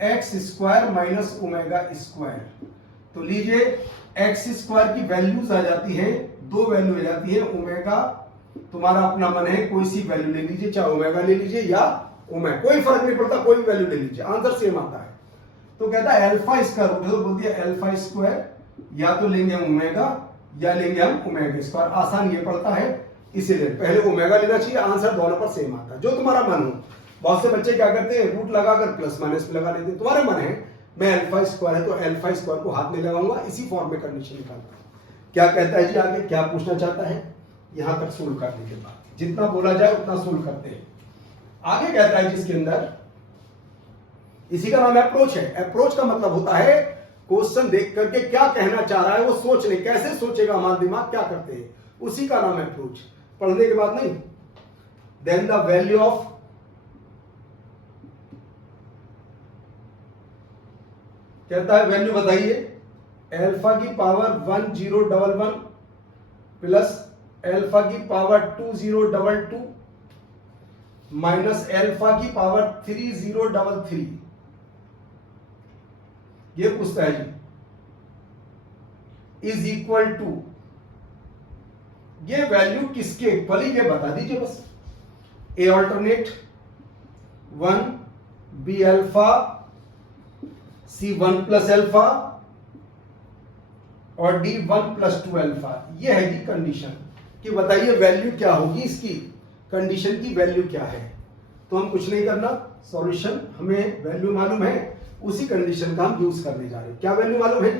X square minus omega square. तो लीजिए एक्स स्क्वायर की वैल्यूज आ जाती है, 2 वैल्यू आ जाती है। ओमेगा तुम्हारा अपना मन है, कोई सी वैल्यू ले लीजिए, चाहे ओमेगा ले लीजिए या ओमेगा, कोई फर्क नहीं पड़ता, कोई भी वैल्यू ले लीजिए, आंसर सेम आता है। तो कहता है अल्फा स्क्वायर, तो बोल दिया अल्फा स्क्वायर, या तो लेंगे हम ओमेगा या लेंगे हम ओमेगा स्क्वायर। आसान ये पड़ता है, इसीलिए पहले ओमेगा लेना चाहिए, आंसर दोनों पर सेम आता है, जो तुम्हारा मन हो। बहुत से बच्चे क्या करते हैं, रूट लगाकर प्लस माइनस लगा लेते हैं। तुम्हारे मन है मैं अल्फा स्क्वायर है तो अल्फा स्क्वायर को हाथ में लगाऊंगा, इसी फॉर्म में कंडीशन निकालता हूं। क्या कहता है जी आगे, क्या पूछना चाहता है, यहां तक सोल्व करने के बाद जितना बोला जाए उतना सोल्व करते हैं। आगे कहता है जिसके अंदर, इसी का नाम अप्रोच है। अप्रोच का मतलब होता है क्वेश्चन देख करके क्या कहना चाह रहा है वो सोचने, कैसे सोचेगा हमारा दिमाग, क्या करते हैं, उसी का नाम है अप्रोच। पढ़ने के बाद नहीं। देन द वैल्यू ऑफ, कहता है वैल्यू बताइए, अल्फा की पावर 1011 प्लस अल्फा की पावर 2022 माइनस अल्फा की पावर 3033। ये पूछता है जी, इज इक्वल टू, ये वैल्यू किसके इक्वल है ये बता दीजिए बस। ए alternate 1, be alpha, C 1 plus alpha और डी 1 प्लस 2 अल्फा। ये है जी कंडीशन कि बताइए वैल्यू क्या होगी इसकी, कंडीशन की वैल्यू क्या है। तो हम कुछ नहीं करना, सॉल्यूशन, हमें वैल्यू मालूम है, उसी कंडीशन का हम यूज करने जा रहे हैं। क्या वैल्यू मालूम है,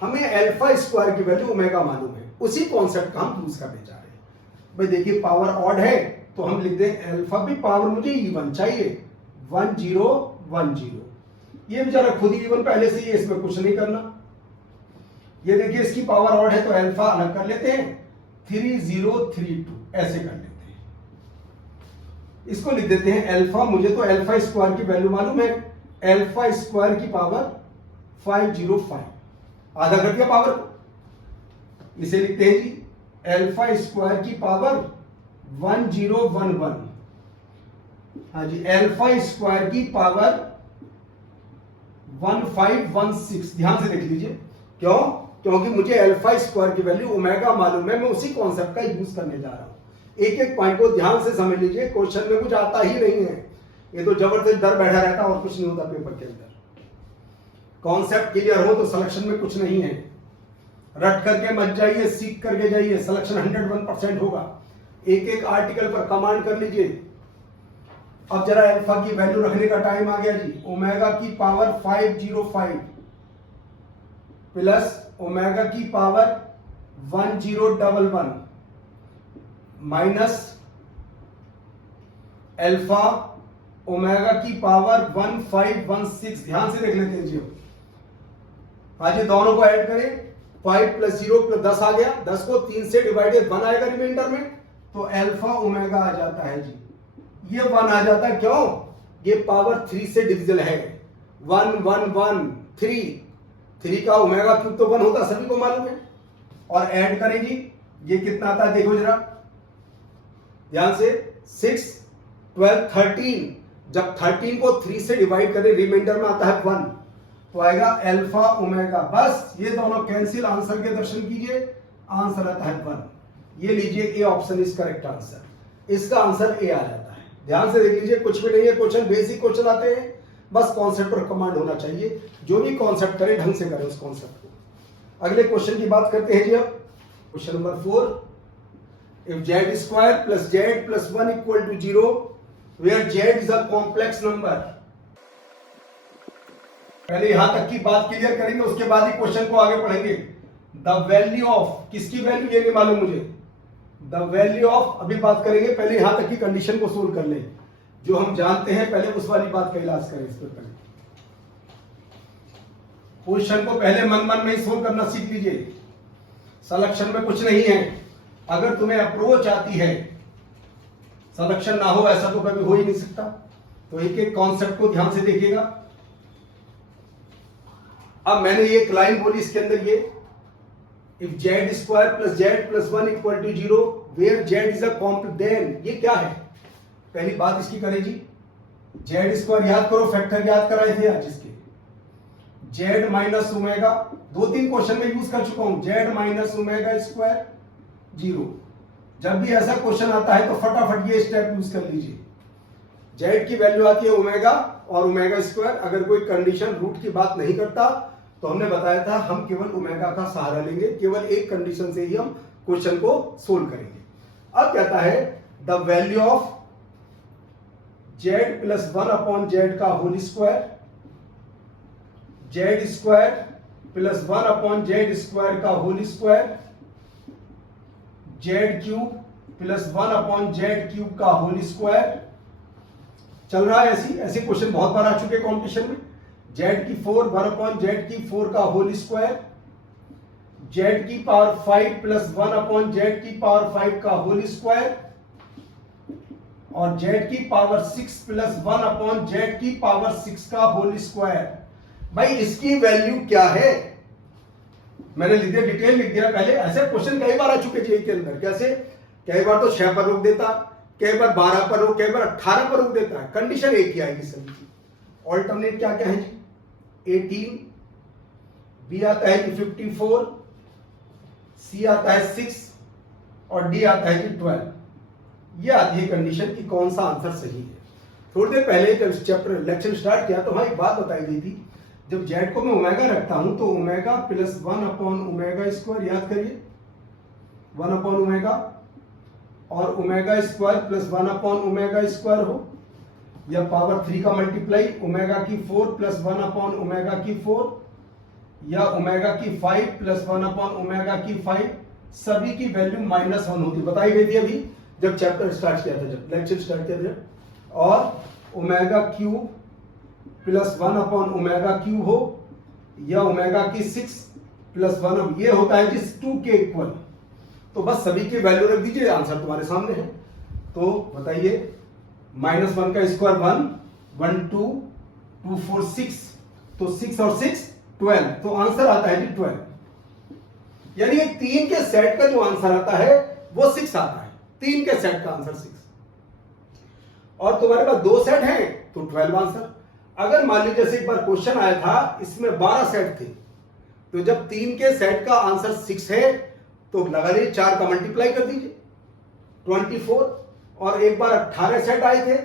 हमें अल्फा स्क्वायर की वैल्यू ओमेगा मालूम है, उसी कॉन्सेप्ट का हम यूज करने जा रहे हैं। भाई देखिए पावर ऑड है तो हम लिख दें अल्फा भी पावर मुझे इवन चाहिए, 1010। ये बेचारा खुद ही इवन पहले से ही, इसमें कुछ नहीं करना। ये देखिए इसकी पावर ऑड है तो अल्फा अलग कर लेते हैं, 3032 ऐसे कर लेते हैं। इसको लिख देते हैं अल्फा, मुझे तो अल्फा स्क्वायर की वैल्यू मालूम है, अल्फा स्क्वायर की पावर 505, आधा कर दिया पावर को। इसे लिखते हैं जी अल्फा स्क्वायर की पावर 1011 हाँ जी, अल्फा स्क्वायर की पावर 1516। ध्यान से देख लीजिए, क्यों? क्योंकि मुझे अल्फा स्क्वायर की वैल्यू ओमेगा मालूम है, मैं उसी कॉन्सेप्ट का यूज करने जा रहा हूं। एक एक पॉइंट को ध्यान से समझ लीजिए, क्वेश्चन में कुछ आता ही नहीं है, ये तो जबरदस्त डर बैठा रहता और कुछ नहीं होता पेपर के अंदर। कॉन्सेप्ट क्लियर हो तो सिलेक्शन में कुछ नहीं है, रट करके मत जाइए, सीख करके जाइए, सिलेक्शन 101% होगा। एक एक आर्टिकल पर कमांड कर लीजिए। अब जरा अल्फा की वैल्यू रखने का टाइम आ गया जी। ओमेगा की पावर 505 प्लस ओमेगा की पावर 1011 माइनस अल्फा ओमेगा की पावर 1516। ध्यान से देख लेते हैं जी। आज ये दोनों को ऐड करें, 5 प्लस 0 प्लस 10 आ गया, 10 को 3 से डिवाइडेड 1 आएगा रिमाइंडर में, तो अल्फा ओमेगा आ जाता है जी। ये 1 आ जाता है, क्यों? ये पावर 3 से डिविजल है। 1 1 1 3 का ओमेगा क्यूब तो 1 होता, सभी को मालूम है। और ऐड करेंगी, ये कितना आता है देखो जरा ध्यान से, 6 12 13। जब 13 को 3 से डिवाइड करें रिमाइंडर में आता है 1, तो आएगा अल्फा ओमेगा। बस ये दोनों कैंसिल, आंसर के दर्शन कीजिए, आंसर आता है 1। ये लीजिए, A option is correct answer. इसका आंसर ए आ जाता है। ध्यान से देख लीजिए, कुछ भी नहीं है, क्वेश्चन बेसिक क्वेश्चन आते हैं, बस कॉन्सेप्ट पर कमांड होना चाहिए। जो भी कॉन्सेप्ट करें ढंग से करें उस कॉन्सेप्ट को। अगले क्वेश्चन की बात करते हैं जी। अब question number 4, if z square plus Z plus 1 equal to 0 where z is a complex number. पहले यहां तक की बात क्लियर करेंगे, उसके बाद ही क्वेश्चन को आगे पढ़ेंगे। द वैल्यू ऑफ, किसकी वैल्यू ये नहीं मालूम मुझे, द वैल्यू ऑफ, अभी बात करेंगे, पहले यहां तक की कंडीशन को सोल्व कर ले, जो हम जानते हैं, पहले उस वाली बात का इलाज करें। इस पर पहले क्वेश्चन को पहले मन मन में ही सोल्व करना सीख लीजिए, सिलेक्शन में कुछ नहीं है। अगर तुम्हें अप्रोच आती है, सिलेक्शन ना हो ऐसा तो कभी हो ही नहीं सकता। तो एक एक कॉन्सेप्ट को ध्यान से देखिएगा। अब मैंने ये एक लाइन बोली, इसके अंदर ये if z square plus Z plus 1 equal to 0 where z is a complex, then ये क्या है? पहली बात इसकी करें जी, जेड स्क्वायर याद करो, फैक्टर याद कराए थे आज इसके, जेड माइनस ओमेगा, 2-3 क्वेश्चन में यूज कर चुका हूं, जेड माइनस ओमेगा स्क्वायर 0। जब भी ऐसा क्वेश्चन आता है तो फटाफट ये स्टेप यूज कर लीजिए। जेड की वैल्यू आती है ओमेगा और ओमेगा स्क्वायर। अगर कोई कंडीशन रूट की बात नहीं करता तो हमने बताया था हम केवल ओमेगा का सहारा लेंगे, केवल एक कंडीशन से ही हम क्वेश्चन को सोल्व करेंगे। अब कहता है the value of Z plus 1 upon Z का whole square, Z square plus 1 upon Z square का whole square, Z cube plus 1 upon Z cube का होल स्क्वायर। चल रहा है ऐसे क्वेश्चन बहुत बार आ चुके कॉम्पिटिशन में। जेड की 4 1 अपॉन जेड की 4 का होल स्क्वायर, जेड की पावर 5 प्लस 1 अपॉन जेड की पावर 5 का होल स्क्वायर, और जेड की पावर 6 प्लस 1 अपॉन जेड की पावर 6 का होल स्क्वायर। भाई इसकी वैल्यू क्या है? मैंने लिख दिया, डिटेल लिख दिया पहले। ऐसे क्वेश्चन कई बार आ चुके जेईई के अंदर। कैसे? कई बार तो 6 पर रोक देता, कई बार 12 पर रोक, कई बार 18 पर रोक देता है। कंडीशन एक ही आएगी सभी की। ऑल्टरनेट क्या क्या है जी? 18, बी आता है कि 54, सी आता है 6 और डी आता है कि 12। ये आती है कंडीशन की कौन सा आंसर सही है। थोड़ी देर पहले जब चैप्टर लेक्चर स्टार्ट किया तो वहां एक बात बताई गई थी, जब जेड को मैं ओमेगा रखता हूं तो omega plus 1 upon omega square, याद करिए 1 अपॉन ओमेगा, और omega square plus 1 upon omega square हो, या पावर 3 का मल्टीप्लाई ओमेगा की 4 प्लस 1 अपॉन ओमेगा की 4, या ओमेगा की 5 प्लस 1 अपॉन ओमेगा की 5। सभी की वैल्यू -1 होती बताई गई थी अभी जब चैप्टर स्टार्ट किया था, जब लेक्चर स्टार्ट किया था। और omega cube plus 1 upon omega cube हो, या ओमेगा की 6 प्लस 1, ये होता है जिस 2 के इक्वल। तो बस सभी की वैल्यू रख दीजिए, आंसर तुम्हारे सामने है। तो बताइए, -1 का स्क्वायर 1, 1 2 2 4 6, तो 6 और 6 12, तो आंसर आता है जी 12। यानी ये 3 के सेट का जो आंसर आता है वो 6 आता है। 3 के सेट का आंसर 6। और तुम्हारे पास 2 सेट हैं तो 12 आंसर। अगर मान लीजिए जैसे एक बार क्वेश्चन आया था, इसमें 12 सेट थे, तो जब 3 के सेट का आंसर 6 है तो लगा लीजिए 4 का मल्टीप्लाई कर दीजिए 24, और एक बार 18 सेट आए थे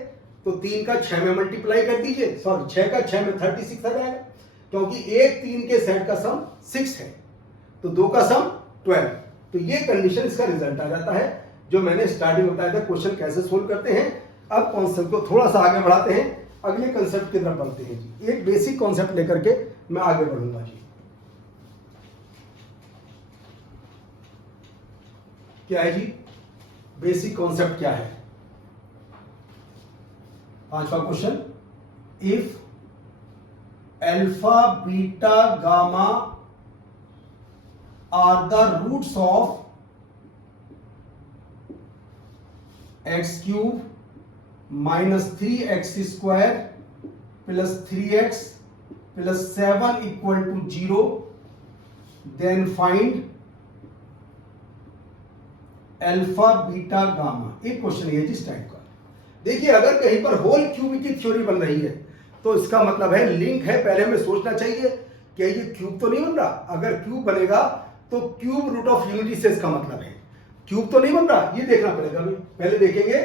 तो 3 का 6 में मल्टीप्लाई कर दीजिए, सॉरी 6 का 6 में 36 आ जाएगा, क्योंकि एक 3 के सेट का सम 6 है तो 2 का सम 12। तो ये कंडीशन इसका रिजल्ट आ जाता है, जो मैंने स्टार्टिंग में बताया था क्वेश्चन कैसे सोल्व करते हैं। अब कॉन्सेप्ट को थोड़ा सा आगे बढ़ाते हैं, अगले कंसेप्ट की तरफ बढ़ते हैं जी। एक बेसिक कॉन्सेप्ट लेकर के मैं आगे बढ़ूंगा जी। क्या है जी बेसिक कॉन्सेप्ट, क्या है? 5वां question, if alpha beta gamma are the roots of X cube minus 3x square plus 3x प्लस 7 equal to 0, then find alpha beta gamma. एक क्वेश्चन है जिस टाइप का, देखिए अगर कहीं पर होल क्यूब की थ्योरी बन रही है तो इसका मतलब है लिंक है। पहले हमें सोचना चाहिए कि ये क्यूब तो नहीं बन रहा, अगर क्यूब बनेगा तो क्यूब रूट ऑफ यूनिटी से इसका मतलब है क्यूब तो नहीं बन रहा, ये देखना पड़ेगा। पहले देखेंगे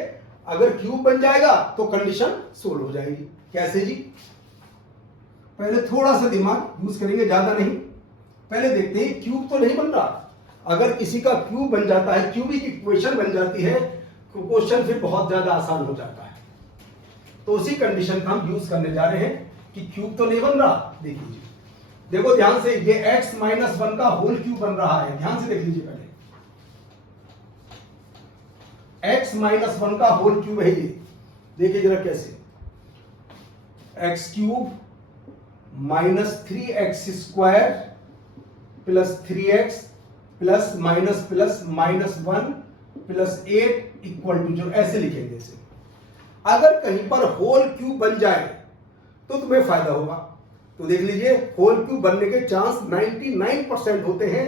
अगर क्यूब बन जाएगा तो कंडीशन सोल्व हो जाएगी। कैसे जी? पहले थोड़ा सा दिमाग यूज करेंगे, ज्यादा नहीं। पहले देखते हैं क्यूब तो नहीं बन रहा, अगर किसी का क्यूब बन जाता है, क्यूबिक इक्वेशन बन जाती है, क्वेश्चन फिर बहुत ज्यादा आसान हो जाता है। तो उसी कंडीशन का हम यूज करने जा रहे हैं कि क्यूब तो नहीं बन रहा। देखिए देखो ध्यान से, ये x माइनस 1 का होल क्यूब बन रहा है, ध्यान से देख लीजिए। पहले x माइनस 1 का होल क्यूब है ये, देखिए जरा कैसे, x cube minus 3x square plus 3x plus minus 1 plus 8 equal to 0, ऐसे लिखेंगे इसे। अगर कहीं पर होल क्यूब बन जाए तो तुम्हें फायदा होगा। तो देख लीजिए होल क्यूब बनने के चांस 99% होते हैं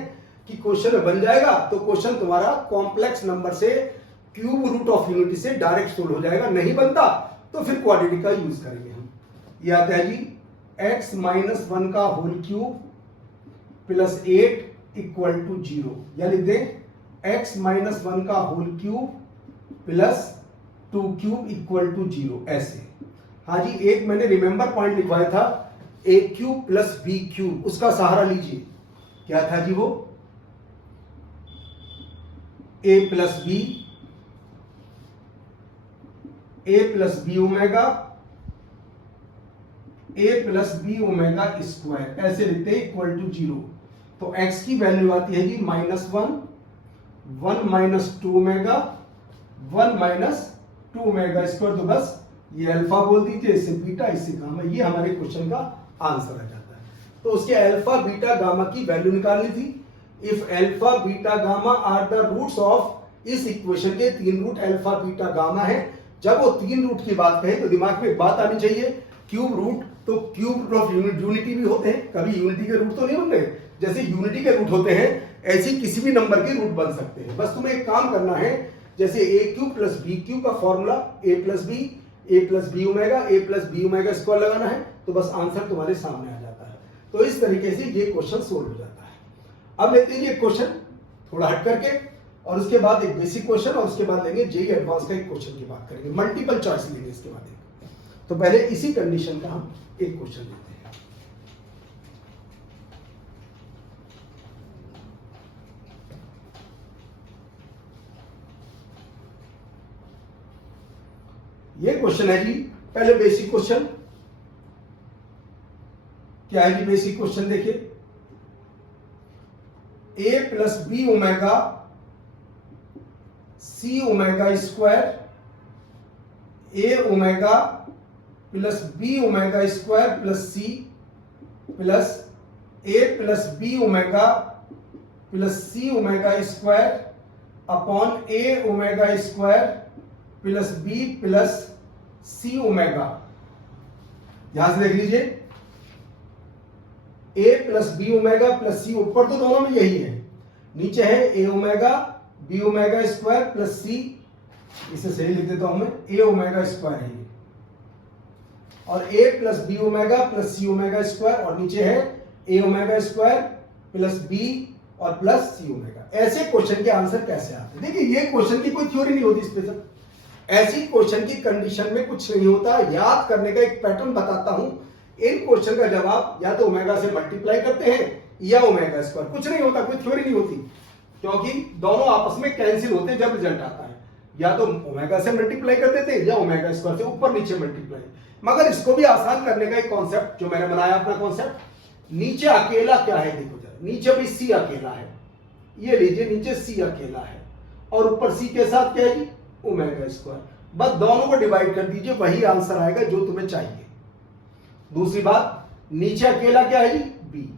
कि क्वेश्चन बन जाएगा, तो क्वेश्चन तुम्हारा कॉम्प्लेक्स नंबर से क्यूब रूट ऑफ यूनिटी से डायरेक्ट सोल्व हो जाएगा। नहीं बनता तो फिर क्वाड्रेटिक का यूज करेंगे हम। ये आता है जी x माइनस 1 का whole cube plus 8 equal to 0, या लिख दें x माइनस 1 का whole cube plus 2 cube equal to 0, ऐसे। हाँ जी, एक मैंने रिमेंबर पॉइंट लिखवाया था, a cube plus b cube, उसका सहारा लीजिए। क्या था जी वो? a plus b omega, a plus B omega square, ऐसे लिखते हैं इक्वल टू 0। तो x की वैल्यू आती है जी -1, 1 minus 2 omega, 1 minus 2 omega square. तो बस ये अल्फा बोल दीजिए, इससे बीटा, इससे गामा, ये हमारे क्वेश्चन का आंसर आ जाता है। तो उसके अल्फा बीटा गामा की वैल्यू निकालनी थी। If alpha beta gamma are the roots of, इस इक्वेशन के 3 रूट अल्फा बीटा गामा है। जब वो 3 रूट की बात कहें तो दिमाग में एक बात आनी चाहिए, क्यूब रूट, तो क्यूब रूट ऑफ यूनिटी भी होते हैं, कभी यूनिटी के रूट तो नहीं बन रहे। जैसे यूनिटी के रूट होते हैं ऐसे किसी भी नंबर के रूट बन सकते हैं। बस तुम्हें एक काम करना है, जैसे a cube plus B cube का formula a plus B omega square लगाना है, तो बस आंसर तुम्हारे सामने आ जाता है। तो इस तरीके से ये क्वेश्चन सोल्व हो जाता है। अब लेते हैं ये क्वेश्चन थोड़ा हट करके, और उसके बाद एक बेसिक क्वेश्चन, और उसके बाद लेंगे जेईई एडवांस का एक क्वेश्चन की बात करेंगे, मल्टीपल चॉइस लेंगे इसके बाद एक। तो पहले इसी कंडीशन का हम एक क्वेश्चन लेते हैं। ये क्वेश्चन है जी, पहले बेसिक क्वेश्चन क्या है जी? बेसिक क्वेश्चन देखिए, a plus B omega C omega square, a omega plus B omega square plus C plus a plus B omega plus C omega square upon a omega square plus B plus C omega. यहां से देख लीजिए, a plus B omega plus C, ऊपर तो दोनों में यही है, नीचे है a omega B omega square plus C इसे सही लिख देता हूं मैं, ए ओमेगा स्क्वायर है ये, और ए प्लस बी ओमेगा प्लस सी ओमेगा स्क्वायर, और नीचे है ए ओमेगा स्क्वायर प्लस बी और प्लस सी ओमेगा। ऐसे क्वेश्चन के आंसर कैसे आते हैं? देखिए, ये क्वेश्चन की कोई थ्योरी नहीं होती स्पेशल, ऐसी क्वेश्चन की कंडीशन में कुछ नहीं होता। याद करने का एक पैटर्न बताता हूं, इन क्वेश्चन का जवाब या तो ओमेगा से मल्टीप्लाई करते हैं या ओमेगा स्क्वायर, कुछ नहीं होता, कोई थ्योरी नहीं होती, क्योंकि दोनों आपस में कैंसिल होते हैं जब रिजल्ट आता है। या तो ओमेगा से मल्टीप्लाई कर देते हैं या ओमेगा स्क्वायर से ऊपर नीचे मल्टीप्लाई। मगर इसको भी आसान करने का एक कॉन्सेप्ट जो मैंने बनाया अपना कॉन्सेप्ट, नीचे अकेला क्या है देखो जरा, नीचे भी सी अकेला है, ये लीजिए नीचे सी अकेला है, और ऊपर सी के साथ क्या है जी, ओमेगा स्क्वायर। बस दोनों को डिवाइड कर दीजिए, वही आंसर आएगा जो तुम्हें चाहिए। दूसरी बात, नीचे अकेला क्या है जी, बी,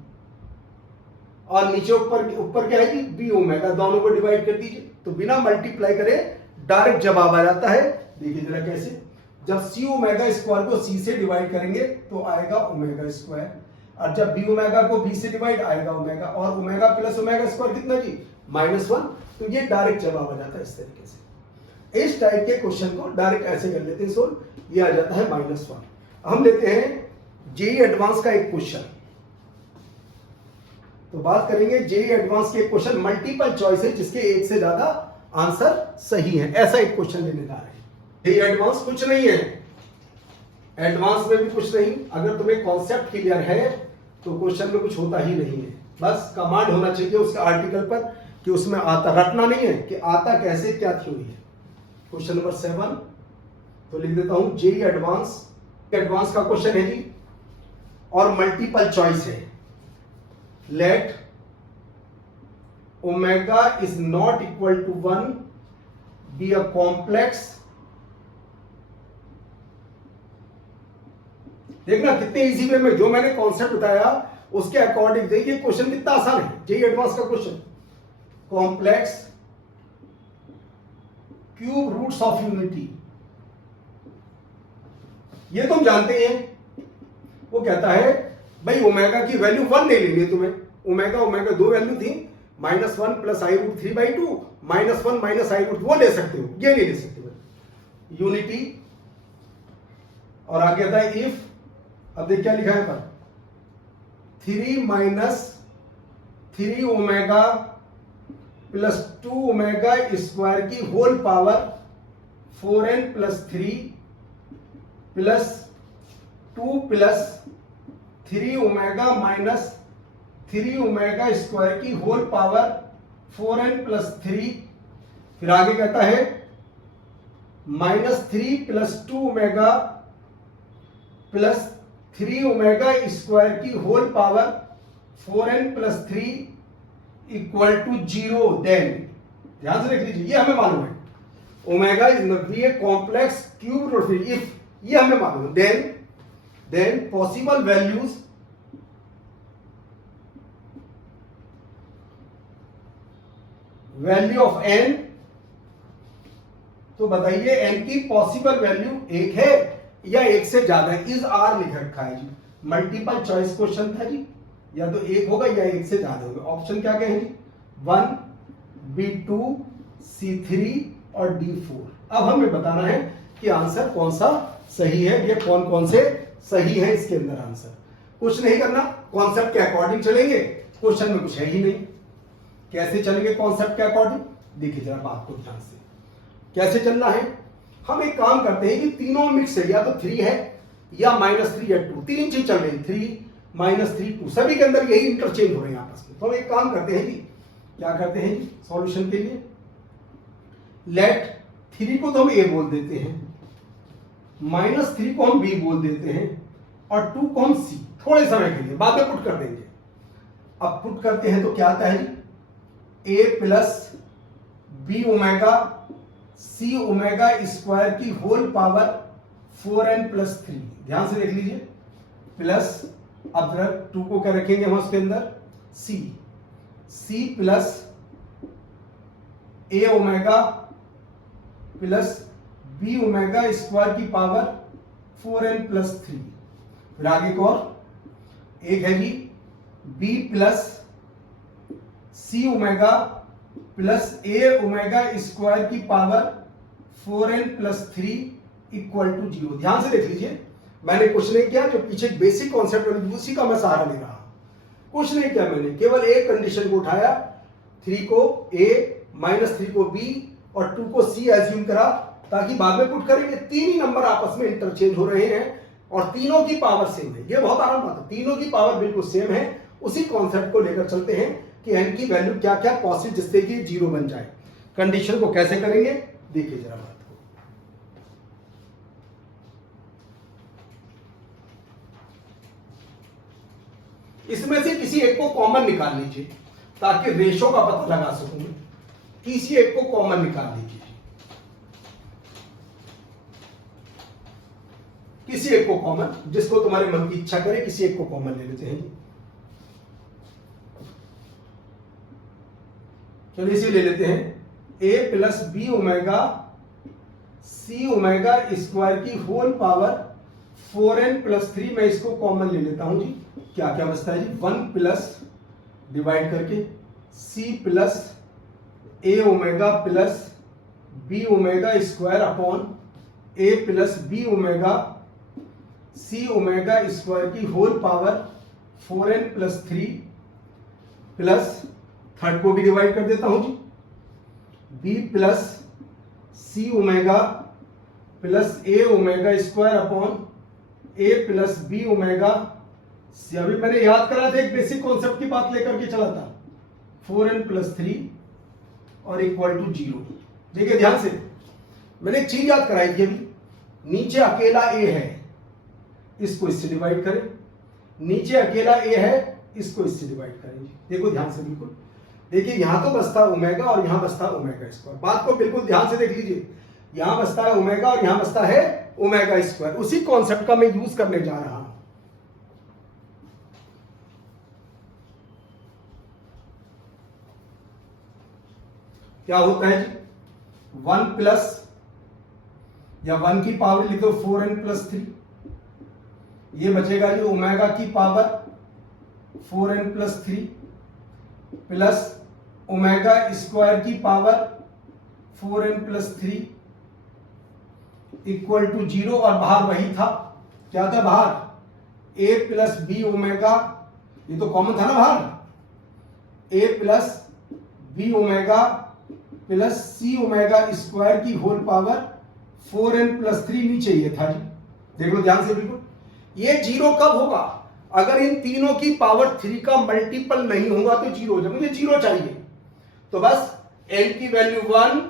और नीचे ऊपर क्या है जी, बी ओमेगा, दोनों को डिवाइड कर दीजिए, तो बिना मल्टीप्लाई करे डायरेक्ट जवाब आ जाता है। देखिए जरा कैसे, जब सी ओमेगा स्क्वायर को सी से डिवाइड करेंगे तो आएगा ओमेगा स्क्वायर, और जब बी ओमेगा को बी से डिवाइड आएगा ओमेगा, और ओमेगा प्लस ओमेगा स्क्वायर कितना जी, -1, तो ये डायरेक्ट जवाब आ जाता है इस तरीके से। इस टाइप के क्वेश्चन को डायरेक्ट ऐसे कर लेते हैं सोल्व, ये आ जाता है -1। हम लेते हैं जेई एडवांस का एक क्वेश्चन, तो बात करेंगे जेई एडवांस के क्वेश्चन मल्टीपल चॉइस है जिसके एक से ज्यादा आंसर सही है, ऐसा एक क्वेश्चन लेने जा रहे हैं। जेई एडवांस कुछ नहीं है, एडवांस में भी कुछ नहीं, अगर तुम्हें कॉन्सेप्ट क्लियर है तो क्वेश्चन में कुछ होता ही नहीं है, बस कमांड होना चाहिए उसका आर्टिकल पर कि उसमें आता, रटना नहीं है कि आता कैसे, क्या थ्योरी है। क्वेश्चन नंबर 7 तो लिख देता हूं, जेई एडवांस, एडवांस का क्वेश्चन है जी और मल्टीपल चॉइस है। Let omega is not equal to 1 be a complex, देखना कितने इजी वे में जो मैंने कॉन्सेप्ट बताया उसके अकॉर्डिंग। देखिए क्वेश्चन कितना आसान है, जेई एडवांस का question, complex cube roots of unity, ये तुम जानते हैं। वो कहता है भाई ओमेगा की वैल्यू 1 नहीं लेनी है तुम्हें, ओमेगा दो वैल्यू थी, -1 प्लस i√3/2 -1 माइनस i√, वो ले सकते हो, ये नहीं ले सकते हो। यूनिटी, और आगे आता है इफ, अब देख क्या लिखा है पर, 3 minus 3 omega plus 2 omega square की whole power 4n plus 3 plus 2 plus 3 omega minus 3 omega square की होल पावर 4n प्लस 3, फिर आगे कहता है -3 plus 2 omega plus 3 omega square की whole power 4n plus 3 equal to 0। Then ध्यान से देख लीजिए, ये हमें मालूम है omega is not be a complex cube root, if, ये हमें मालूम है। Then possible values value of n, तो बताइए n की पॉसिबल वैल्यू 1 है या 1 से ज्यादा है, इज आर लिख रखा है जी। मल्टीपल चॉइस क्वेश्चन था जी, या तो 1 होगा या 1 से ज्यादा होगा। ऑप्शन क्या क्या है जी, 1, B2, C3 और D4। अब हमें बताना है कि आंसर कौन सा सही है, ये कौन कौन से सही है इसके अंदर आंसर। कुछ नहीं करना, कॉन्सेप्ट के अकॉर्डिंग चलेंगे, क्वेश्चन में कुछ है ही नहीं। कैसे चलेंगे कॉन्सेप्ट के अकॉर्डिंग, देखिए जरा बात को ध्यान से, कैसे चलना है। हम एक काम करते हैं कि तीनों मिक्स है, या तो 3 है या -3 या 2, तीन चीज चल रही, 3 -3 2, सभी के अंदर यही इंटरचेंज हो रहे हैं आपस में। तो हम एक काम करते हैं कि क्या करते हैं सॉल्यूशन के लिए, लेट 3 को तो हम A बोल देते हैं, -3 को हम B बोल देते हैं, और 2 को हम C, थोड़े समय के लिए, बाद में पुट कर देंगे। अब पुट करते हैं तो क्या आता है, A plus B omega C omega square की होल पावर 4n प्लस 3, ध्यान से देख लीजिए, प्लस, अब 2 को क्या रखेंगे हम उसके अंदर, C plus A omega plus B omega square की पावर 4n प्लस 3, फिर आगे को और एक है जी B plus C omega plus A omega square की पावर 4n+3 इक्वल टू 0। ध्यान से देख लीजिए, मैंने कुछ नहीं किया, जो पीछे बेसिक कॉन्सेप्ट उसी का मैं सहारा ले रहा हूं। कुछ नहीं किया मैंने, केवल एक कंडीशन को उठाया, 3 को a -3 को b और 2 को c एज्यूम करा, ताकि बाद में पुट करेंगे। तीन ही नंबर आपस में इंटरचेंज हो रहे हैं और तीनों की पावर सेम है। ये बहुत आराम बात है, तीनों की पावर बिल्कुल सेम है। उसी कॉन्सेप्ट को लेकर चलते हैं कि n की वैल्यू क्या क्या पॉसिबल, जिससे कि 0 बन जाए। कंडीशन को कैसे करेंगे देखिए जरा बात को। इसमें से किसी एक को कॉमन निकाल लीजिए, ताकि रेशो का पता लगा सकूं। किसी एक को कॉमन निकाल लीजिए, किसी एक को कॉमन, जिसको तुम्हारे मन की इच्छा करे, किसी एक को कॉमन ले लेते हैं। चलिए इसे ले लेते हैं, a plus B omega C omega square की होल पावर 4n+3। मैं इसको कॉमन ले लेता हूं जी। क्या क्या बचता है जी, 1 प्लस डिवाइड करके c plus a omega plus b omega square upon a plus b omega C omega square की whole power 4n+3 plus third को भी डिवाइड कर देता हूं जी, b plus C omega plus a omega square upon a plus b omega c. अभी मैंने याद करा था, एक बेसिक कॉन्सेप्ट की बात लेकर के चला था, 4n+3 और इक्वल टू 0। देखिए ध्यान से, मैंने एक चीज याद कराई थी अभी, नीचे अकेला a है, इसको इससे डिवाइड करें, नीचे अकेला a है, इसको इससे डिवाइड करेंगे। देखो ध्यान से, बिल्कुल देखिए, यहां तो बसता ओमेगा और यहां बसता ओमेगा स्क्वायर। बात को बिल्कुल ध्यान से देख लीजिए, यहां बसता है ओमेगा और यहां बसता है ओमेगा स्क्वायर। उसी कॉन्सेप्ट का मैं यूज करने जा रहा हूं। क्या होता है जी, 1 प्लस या 1 की पावर लिखो 4n+3, ये बचेगा जी ओमेगा की power 4n+3 plus omega square की पावर 4n+3 इक्वल टू 0। और बाहर वही था, क्या था बाहर, a प्लस बी ओमेगा, ये तो कॉमन था ना बाहर, a plus B omega plus C omega square की होल पावर 4n+3 नीचे ये था जी। देख लो ध्यान से, बिल्कुल ये 0 कब होगा, अगर इन तीनों की पावर 3 का मल्टीपल नहीं होगा तो 0 हो जाए। मुझे 0 चाहिए, तो बस n की वैल्यू 1,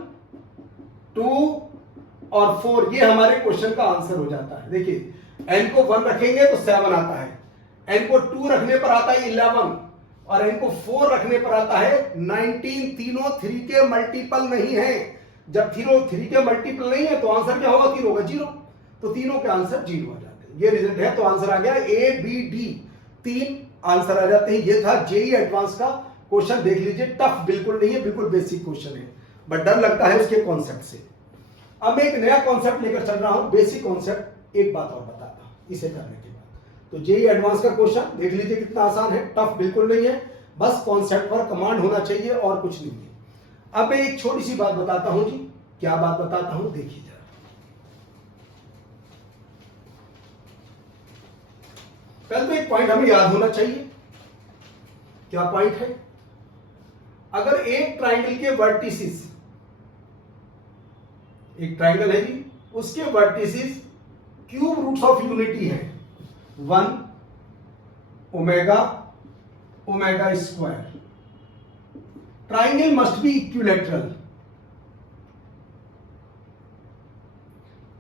2 और 4, ये हमारे क्वेश्चन का आंसर हो जाता है। देखिए n को 1 रखेंगे तो 7 आता है, n को 2 रखने पर आता है 11 और n को 4 रखने पर आता है 19। तीनों 3 के मल्टीपल नहीं है। जब तीनों 3 के मल्टीपल नहीं है तो आंसर क्या होगा, 3 होगा 0, तो तीनों के आंसर 0 आ जाते हैं। ये रिजल्ट है, तो आंसर आ गया A B D, 3 आंसर आ जाते हैं। ये था जेई एडवांस का क्वेश्चन। देख लीजिए, टफ बिल्कुल नहीं है, बिल्कुल बेसिक क्वेश्चन है, बट डर लगता है उसके कॉन्सेप्ट से। अब मैं एक नया कॉन्सेप्ट लेकर चल रहा हूं, बेसिक कॉन्सेप्ट। एक बात और बताता हूं इसे करने के बाद, तो जेई एडवांस का क्वेश्चन देख लीजिए कितना आसान है, टफ बिल्कुल नहीं है, बस कॉन्सेप्ट पर कमांड होना चाहिए और कुछ नहीं है। अब मैं एक छोटी सी बात बताता हूं जी, क्या बात बताता हूं देखिए जरा। पहले तो एक पॉइंट हमें याद होना चाहिए, क्या पॉइंट है, अगर एक ट्राइंगल के वर्टिसेस, एक ट्राइंगल है जी, उसके vertices cube roots of unity है, 1 omega omega square, triangle must be equilateral.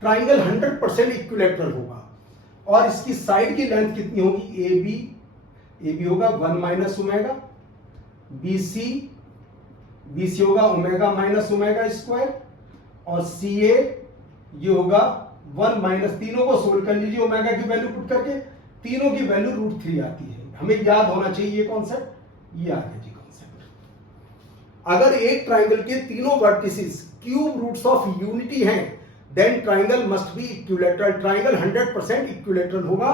Triangle 100% equilateral होगा और इसकी साइड की लेंथ कितनी होगी, ए बी होगा 1 माइनस ओमेगा, बी सी होगा ओमेगा माइनस ओमेगा स्क्वायर और सी ए ये होगा 1 माइनस, तीनों को सोल्व कर लीजिए ओमेगा की वैल्यू पुट करके, तीनों की वैल्यू √3 आती है। हमें याद होना चाहिए ये कॉन्सेप्ट, ये आ गया जी कॉन्सेप्ट। अगर एक ट्राइंगल के तीनों vertices cube roots of unity हैं, then triangle must be equilateral. Triangle 100% equilateral होगा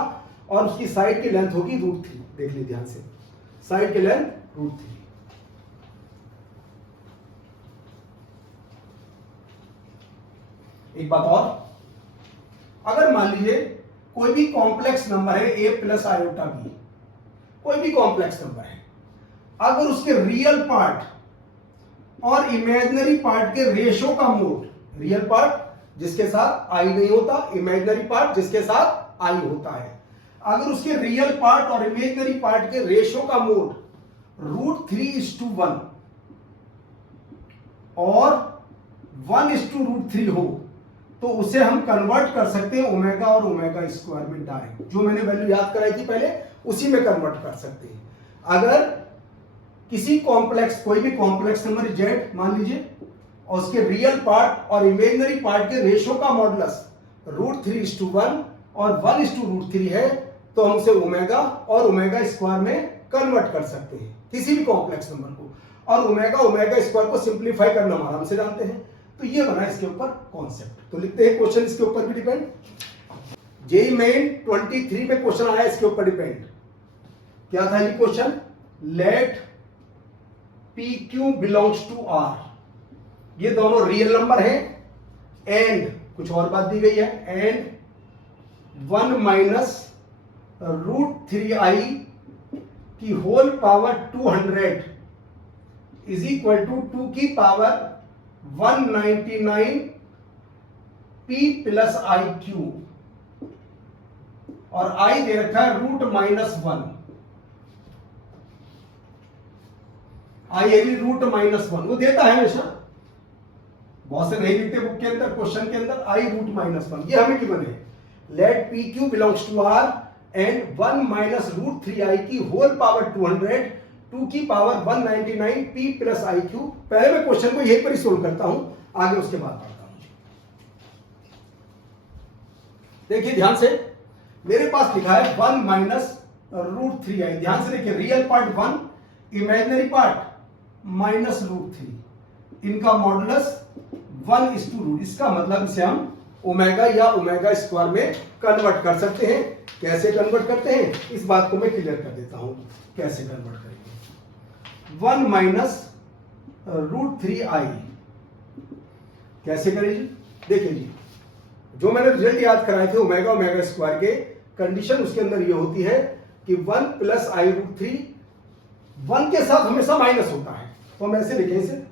और उसकी साइड की लेंथ होगी √3। देख लीजिए ध्यान से, साइड की लेंथ √3। एक बात और, अगर मान लीजिए कोई भी कॉम्प्लेक्स नंबर है a प्लस आयोटा b, कोई भी कॉम्प्लेक्स नंबर है, अगर उसके रियल पार्ट और इमेजिनरी पार्ट के रेशो का मोड, रियल पार्ट जिसके साथ i नहीं होता, इमेजिनरी पार्ट जिसके साथ i होता है, अगर उसके रियल पार्ट और इमेजिनरी पार्ट के रेशो का मोड √3:1 और 1:√3 हो, तो उसे हम कन्वर्ट कर सकते हैं ओमेगा और ओमेगा स्क्वायर में डायरेक्ट। जो मैंने वैल्यू याद कराई थी पहले, उसी में कन्वर्ट कर सकते हैं। अगर किसी कॉम्प्लेक्स, कोई भी कॉम्प्लेक्स नंबर z मान लीजिए, और उसके रियल पार्ट और इमेजिनरी पार्ट के रेशो का मॉडुलस √3:1 और 1:√3 है, तो हम उसे ओमेगा और ओमेगा स्क्वायर में कन्वर्ट कर सकते हैं, किसी भी कॉम्प्लेक्स नंबर को। और ओमेगा ओमेगा स्क्वायर को सिंप्लीफाई करना हम आराम से जानते हैं। तो ये बना इसके ऊपर कॉन्सेप्ट। तो लिखते हैं क्वेश्चन इसके ऊपर भी डिपेंड। जेईई मेन 23 में क्वेश्चन आया इसके ऊपर डिपेंड। क्या था ये question? Let PQ belongs to R, ये दोनों रियल नंबर हैं, एंड कुछ और बात दी गई है, एंड 1 माइनस √3i की whole power 200 is equal to 2 की power 199 p plus i q, और i दे रखा है √-1, i यानी √-1, वो देता है हमेशा, बहुत से नहीं लिखते बुक के अंदर, क्वेश्चन के अंदर i √-1, ये हमें गिवन है। Let PQ belongs to R and 1 minus √3i की होल पावर 200, 2 की power 199 p plus i q. पहले मैं क्वेश्चन को यहीं पर ही सोल्व करता हूं, आगे उसके बाद पढ़ता हूं। देखिए ध्यान से, मेरे पास लिखा है 1 माइनस √3i, ध्यान से देखिए, रियल पार्ट 1, इमेजिनरी पार्ट -√3, इनका मॉडुलस 1:√, इसका मतलब इसे हम ओमेगा या ओमेगा स्क्वायर में कन्वर्ट कर सकते हैं। कैसे कन्वर्ट करते हैं, इस बात को मैं क्लियर कर देता हूं, कैसे कन्वर्ट करेंगे। 1 माइनस √3i कैसे करें जी? देखिए जी, जो मैंने रिजल्ट याद कराए थे ओमेगा ओमेगा स्क्वायर के, कंडीशन उसके अंदर ये होती है कि 1 प्लस i√3, 1 के साथ हमेशा माइनस होता है, तो हम ऐसे लिखें इसे,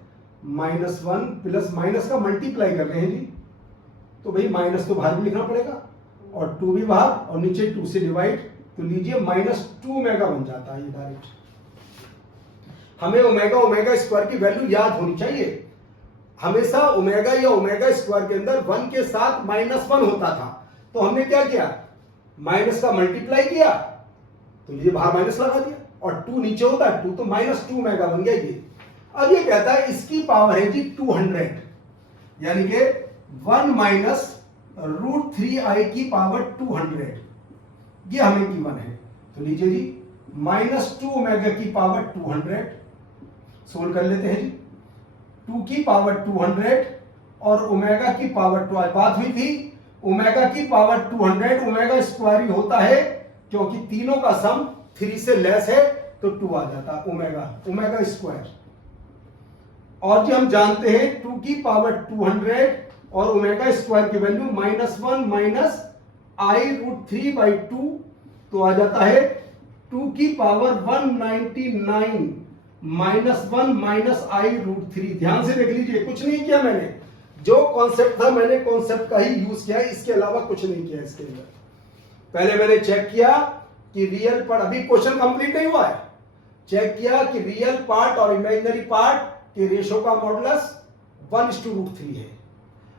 -1 प्लस माइनस का मल्टीप्लाई कर रहे हैं जी, तो भाई माइनस तो बाहर भी लिखना पड़ेगा, और 2 भी बाहर, और नीचे 2 से डिवाइड, तो लीजिए -2 ओमेगा बन जाता है ये डायरेक्ट। हमें ओमेगा ओमेगा स्क्वायर की वैल्यू याद होनी चाहिए। हमेशा ओमेगा या ओमेगा स्क्वायर के अंदर 1 के साथ -1 होता था, तो हमने क्या किया, माइनस का मल्टीप्लाई किया, तो लीजिए बाहर माइनस लगा दिया, और 2 नीचे होता है 2, तो -2 ओमेगा बन गया ये। अब ये कहता है इसकी पावर है जी 200, यानी कि 1 माइनस √3i की पावर 200, ये हमें गिवन है। तो लीजिए जी, -2 ओमेगा की पावर 200, सोल्व कर लेते हैं जी। 2 की पावर 200 और ओमेगा की पावर 12, बात हुई थी ओमेगा की पावर 200 ओमेगा स्क्वायर ही होता है, क्योंकि तीनों का सम 3 से लेस है, तो 2 आ जाता है ओमेगा ओमेगा स्क्वायर। और जी हम जानते हैं 2 की पावर 200 और ओमेगा स्क्वायर की वैल्यू -1 माइनस i√3/2, तो आ जाता है 2 की पावर 199 -1 माइनस i√3। ध्यान से देख लीजिए, कुछ नहीं किया मैंने, जो कॉन्सेप्ट था मैंने कॉन्सेप्ट का ही यूज किया, इसके अलावा कुछ नहीं किया इसके अंदर। पहले मैंने चेक किया कि रियल पार्ट, अभी क्वेश्चन कंप्लीट नहीं हुआ है, चेक किया कि रियल पार्ट और इमेजिनरी पार्ट के रेशो का मॉडुलस 1:√3 है।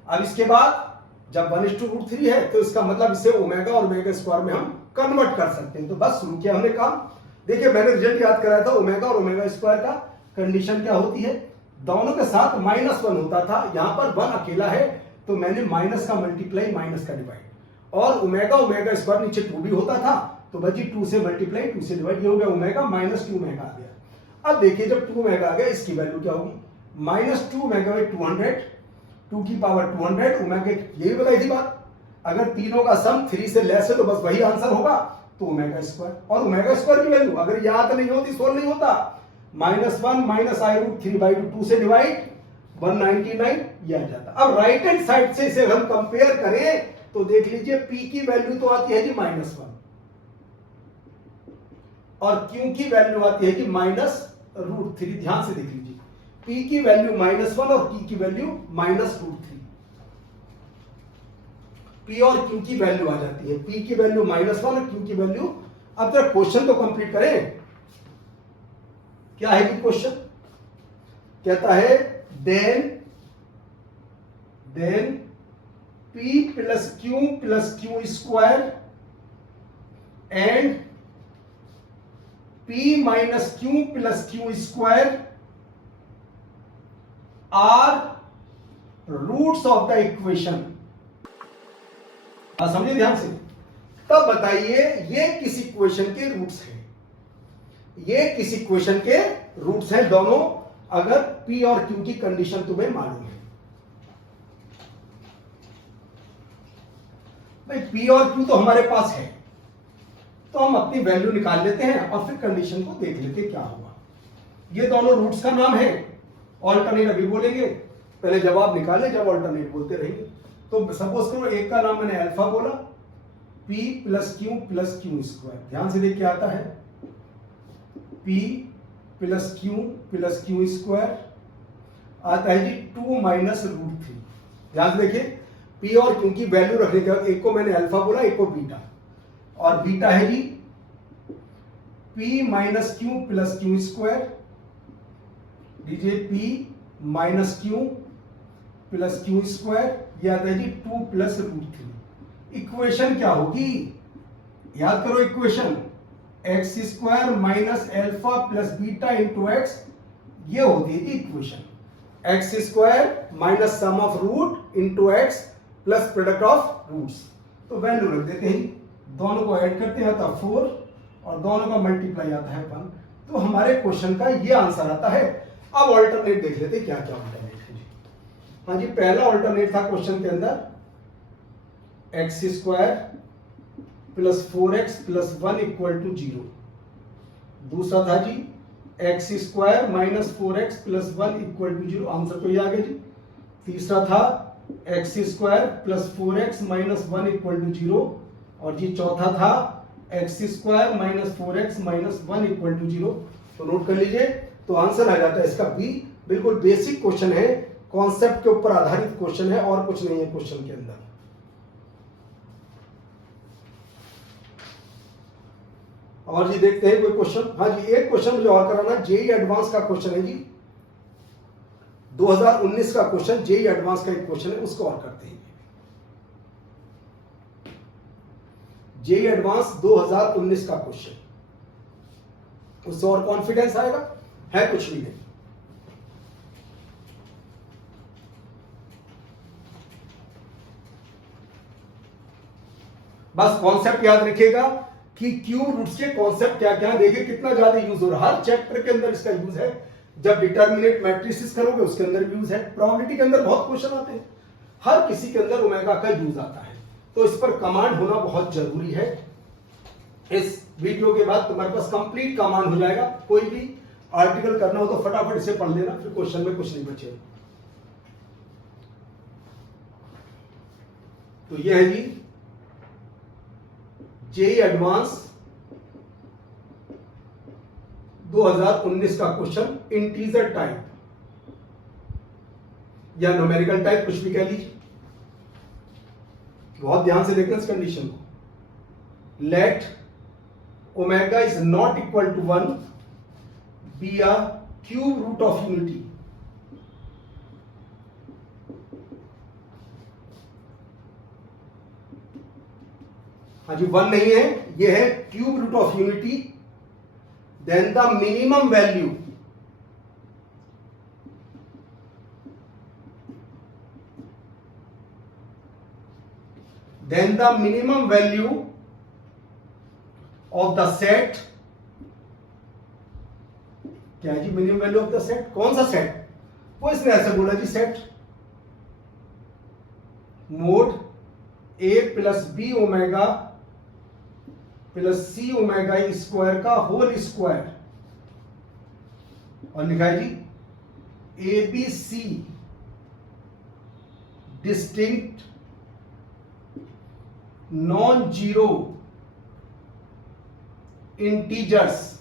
अब इसके बाद जब 1:√3 है, तो इसका मतलब इसे ओमेगा और ओमेगा स्क्वायर में हम कन्वर्ट कर सकते हैं। तो बस शुरू किया हमने काम। देखिए मैंने रिजल्ट याद कराया था ओमेगा और ओमेगा स्क्वायर का, कंडीशन क्या होती है, दोनों के साथ -1 होता था, यहां पर 1 अकेला है, तो मैंने माइनस का मल्टीप्लाई माइनस का डिवाइड, और ओमेगा ओमेगा स्क्वायर नीचे 2 भी होता था, तो बची 2 से मल्टीप्लाई 2 से डिवाइड, ये हो गया ओमेगा, -2 ओमेगा आ गया। अब देखिए जब 2 ओमेगा आ गया, इसकी वैल्यू क्या होगी, -2 ओमेगा 200, 2 की पावर 200 ओमेगा, यही बताई थी बात, अगर तीनों का सम 3 से लेस है तो बस वही आंसर होगा, तो ओमेगा स्क्वायर। और ओमेगा स्क्वायर की वैल्यू अगर याद नहीं होती, सोल्व नहीं होता, -1 माइनस i√3/2 से डिवाइड, 199 ये आ जाता। अब राइट हैंड साइड से इसे हम कंपेयर करें तो देख लीजिए P की वैल्यू तो आती है जी -1 और Q की वैल्यू आती है कि -√3। ध्यान से देख लीजिए, P की वैल्यू -1 और Q की वैल्यू -√3। P और Q की वैल्यू आ जाती है, P की वैल्यू -1 और Q की वैल्यू। अब जरा क्वेश्चन तो कंप्लीट करें। क्या है कि क्वेश्चन कहता है then P plus Q square and P minus Q square are roots of the equation. समझिए ध्यान से। तब बताइए ये किस इक्वेशन के रूट्स हैं? ये किस इक्वेशन के रूट्स हैं दोनों, अगर P और Q की कंडीशन तुम्हें मालूम है। भाई P और Q तो हमारे पास है, तो हम अपनी वैल्यू निकाल लेते हैं और फिर कंडीशन को देख लेते क्या हुआ। ये दोनों रूट्स का नाम है। ऑल्टरनेट अभी बोलेंगे, पहले जवाब निकाले, जब ऑल्टरनेट बोलते रहेंगे। तो सपोज करो एक का नाम मैंने अल्फा बोला, P प्लस Q स्क्वायर। ध्यान से देख क्या आता है, P प्लस Q स्क्वायर आता है जी 2 माइनस √3। ध्यान से देखिए, P और Q की वैल्यू रखने के बाद एक को मैंने अल्फा बोला, एक को बीटा, और बीटा है जी P माइनस Q स्क्वायर। लीजिए P माइनस Q स्क्वायर, ये आता है जी 2 प्लस √3। इक्वेशन क्या होगी, याद करो equation, x square minus alpha plus beta into x, ये होती है equation. X square minus sum of root into x plus product of roots. तो वैल्यू रख देते हैं, दोनों को ऐड करते हैं तो 4 और दोनों का मल्टीप्लाई आता है 1। तो हमारे क्वेश्चन का ये आंसर आता है। अब ऑल्टरनेट देख लेते हैं क्या क्या ऑल्टरनेट है। हाँ जी, पहला ऑल्टरनेट था क्वेश्चन के अंदर x square plus 4x plus 1 equal to 0। दूसरा था जी x square minus 4x plus 1 equal to 0। Answer तो ये आ गया जी। तीसरा था x square plus 4x minus 1 equal to 0, और जी चौथा था x square minus 4x minus 1 equal to 0। तो नोट कर लीजिए, तो आंसर आ जाता है इसका बी। बिल्कुल बेसिक क्वेश्चन है, कॉन्सेप्ट के ऊपर आधारित क्वेश्चन है और कुछ नहीं है क्वेश्चन के अंदर। और जी देखते हैं कोई क्वेश्चन। हाँ जी, एक क्वेश्चन मुझे और कराना, जेई एडवांस का क्वेश्चन है जी, 2019 का क्वेश्चन, जेई एडवांस का एक क्वेश्चन है, उसको और करते हैं। जेई एडवांस 2019 का क्वेश्चन, उससे और कॉन्फिडेंस आएगा, है कुछ भी नहीं। बस कॉन्सेप्ट याद रखिएगा कि क्यूब रूट्स के कॉन्सेप्ट क्या क्या है। देखिए कितना ज्यादा यूज हो रहा है, हर चैप्टर के अंदर इसका यूज है। जब डिटर्मिनेट मैट्रिसेस करोगे उसके अंदर यूज है, प्रोबेबिलिटी के अंदर बहुत क्वेश्चन आते हैं, हर किसी के अंदर ओमेगा का यूज आता है। तो इस पर कमांड होना बहुत जरूरी है। इस वीडियो के बाद तुम्हारे पास कंप्लीट कमांड हो जाएगा। कोई भी आर्टिकल करना हो तो फटाफट इसे पढ़ लेना, फिर क्वेश्चन में कुछ नहीं बचेगा। तो यह है जी जेई एडवांस 2019 का क्वेश्चन, इंटीजर टाइप या न्यूमेरिकल टाइप, कुछ भी कह लीजिए। बहुत ध्यान से देखना इस कंडीशन को। Let omega is not equal to 1 be a cube root of unity. हाँ जी, 1 नहीं है, ये है cube root of unity. Then the minimum value of the set. क्या है जी minimum value of the set? कौन सा सेट? वो इसने ऐसे बोला जी, set mod a plus B omega plus C omega square का होल स्क्वायर, और लिखा है जी a B C distinct non zero integers.